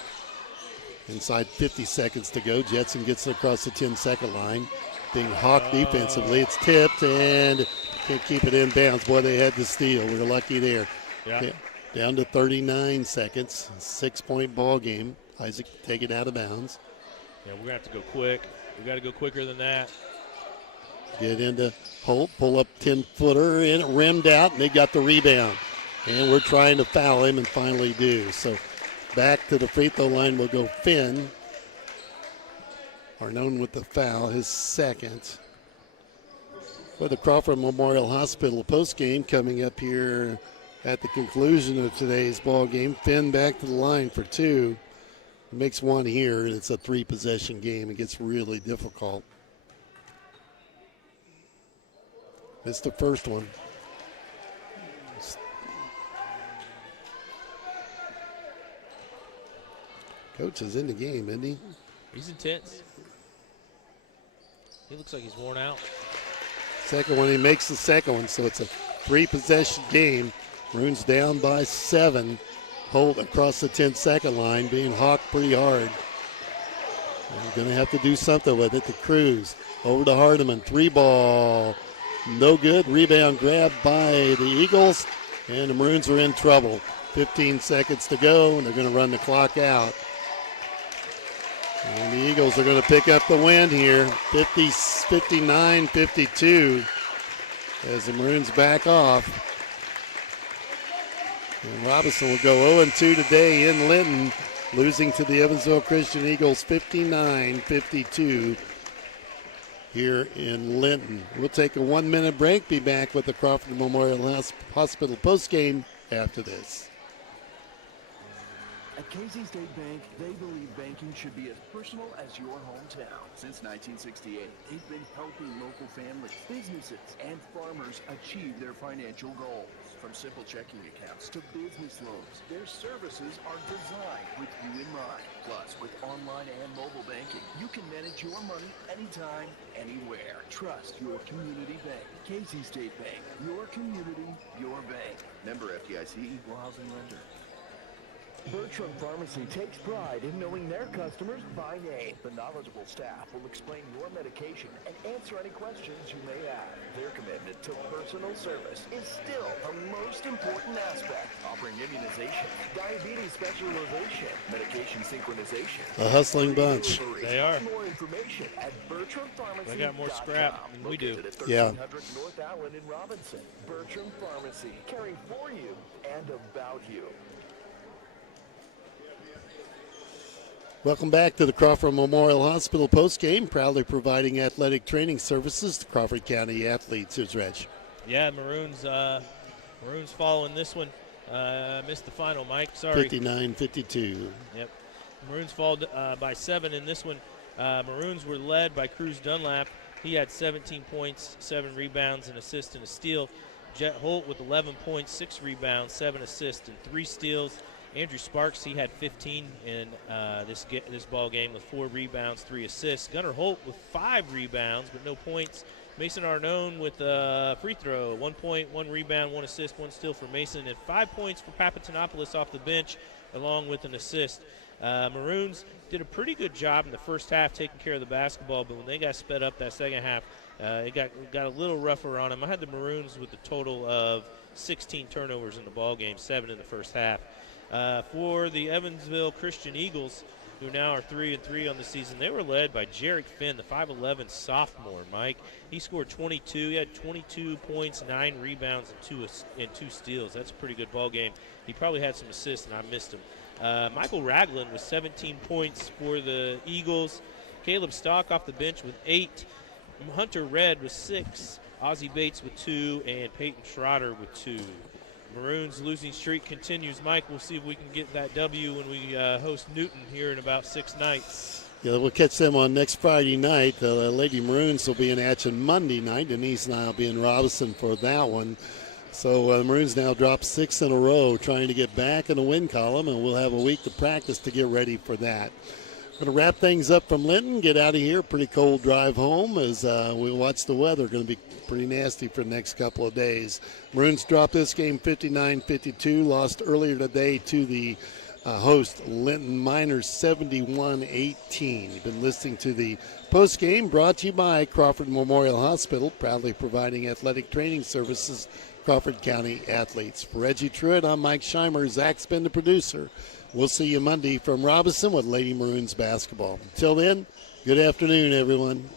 Inside 50 seconds to go. Jetson gets it across the 10-second line. Being hawked defensively. It's tipped and can't keep it in bounds. Boy, they had the steal. We were lucky there. Yeah. Down to 39 seconds. 6-point ball game. Isaac take it out of bounds. Yeah, we're going to have to go quick. We got to go quicker than that. Get into Holt. Pull up 10-footer. And it rimmed out, and they got the rebound. And we're trying to foul him and finally do. So back to the free throw line will go Finn. Arnone with the foul, his second. For the Crawford Memorial Hospital postgame coming up here at the conclusion of today's ball game. Finn back to the line for 2. Makes 1 here, and it's a 3-possession game. It gets really difficult. Missed the first one. Coach is in the game, isn't he? He's intense. He looks like he's worn out. Second one, he makes the second one, so it's a 3-possession game. Maroons down by 7. Holt across the 10-second line, being hawked pretty hard. They're going to have to do something with it. The Cruz over to Hardiman. 3-ball. No good. Rebound grabbed by the Eagles, and the Maroons are in trouble. 15 seconds to go, and they're going to run the clock out. And the Eagles are going to pick up the win here, 59-52, as the Maroons back off. And Robinson will go 0-2 today in Linton, losing to the Evansville Christian Eagles 59-52 here in Linton. We'll take a 1-minute break, be back with the Crawford Memorial Hospital postgame after this. At Casey State Bank, they believe banking should be as personal as your hometown. Since 1968, they've been helping local families, businesses, and farmers achieve their financial goals. From simple checking accounts to business loans, their services are designed with you in mind. Plus, with online and mobile banking, you can manage your money anytime, anywhere. Trust your community bank. Casey State Bank, your community, your bank. Member FDIC, Equal Housing Lender. Bertram Pharmacy takes pride in knowing their customers by name. The knowledgeable staff will explain your medication and answer any questions you may have. Their commitment to personal service is still the most important aspect. Offering immunization, diabetes specialization, medication synchronization. A hustling bunch. They are. More information at BertramPharmacy.com. They got more scrap than we do. Yeah. 1300 North Allen in Robinson. Bertram Pharmacy, caring for you and about you. Welcome back to the Crawford Memorial Hospital postgame, proudly providing athletic training services to Crawford County athletes. Here's Reg. Yeah, Maroons following this one. Missed the final, Mike. Sorry. 59-52. Yep. Maroons fall by 7 in this one. Maroons were led by Cruz Dunlap. He had 17 points, 7 rebounds, an assist, and a steal. Jet Holt with 11 points, 6 rebounds, 7 assists, and 3 steals. Andrew Sparks, he had 15 in this ball game with 4 rebounds, 3 assists. Gunnar Holt with 5 rebounds but no points. Mason Arnone with a free throw, 1 point, 1 rebound, 1 assist, 1 steal for Mason, and 5 points for Papatonopoulos off the bench along with an assist. Maroons did a pretty good job in the first half taking care of the basketball, but when they got sped up that second half, it got a little rougher on them. I had the Maroons with a total of 16 turnovers in the ball game, 7 in the first half. For the Evansville Christian Eagles, who now are 3-3 on the season, they were led by Jarek Finn, the 5'11 sophomore, Mike. He scored 22. He had 22 points, 9 rebounds, and 2 steals. That's a pretty good ball game. He probably had some assists, and I missed him. Michael Ragland with 17 points for the Eagles. Caleb Stock off the bench with 8. Hunter Red with 6. Ozzie Bates with 2, and Peyton Schroeder with 2. Maroons losing streak continues. Mike, we'll see if we can get that W when we host Newton here in about 6 nights. Yeah, we'll catch them on next Friday night. The Lady Maroons will be in action Monday night. Denise and I will be in Robinson for that one. So the Maroons now drop 6 in a row, trying to get back in the win column, and we'll have a week to practice to get ready for that. Going to wrap things up from Linton, get out of here. Pretty cold drive home as we watch the weather. Going to be pretty nasty for the next couple of days. Maroons dropped this game 59-52, lost earlier today to the host Linton Miners 71-18. You've been listening to the post game brought to you by Crawford Memorial Hospital, proudly providing athletic training services Crawford County athletes. For Reggie Truitt, I'm Mike Scheimer. Zach's been the producer. We'll see you Monday from Robinson with Lady Maroons basketball. Until then, good afternoon, everyone.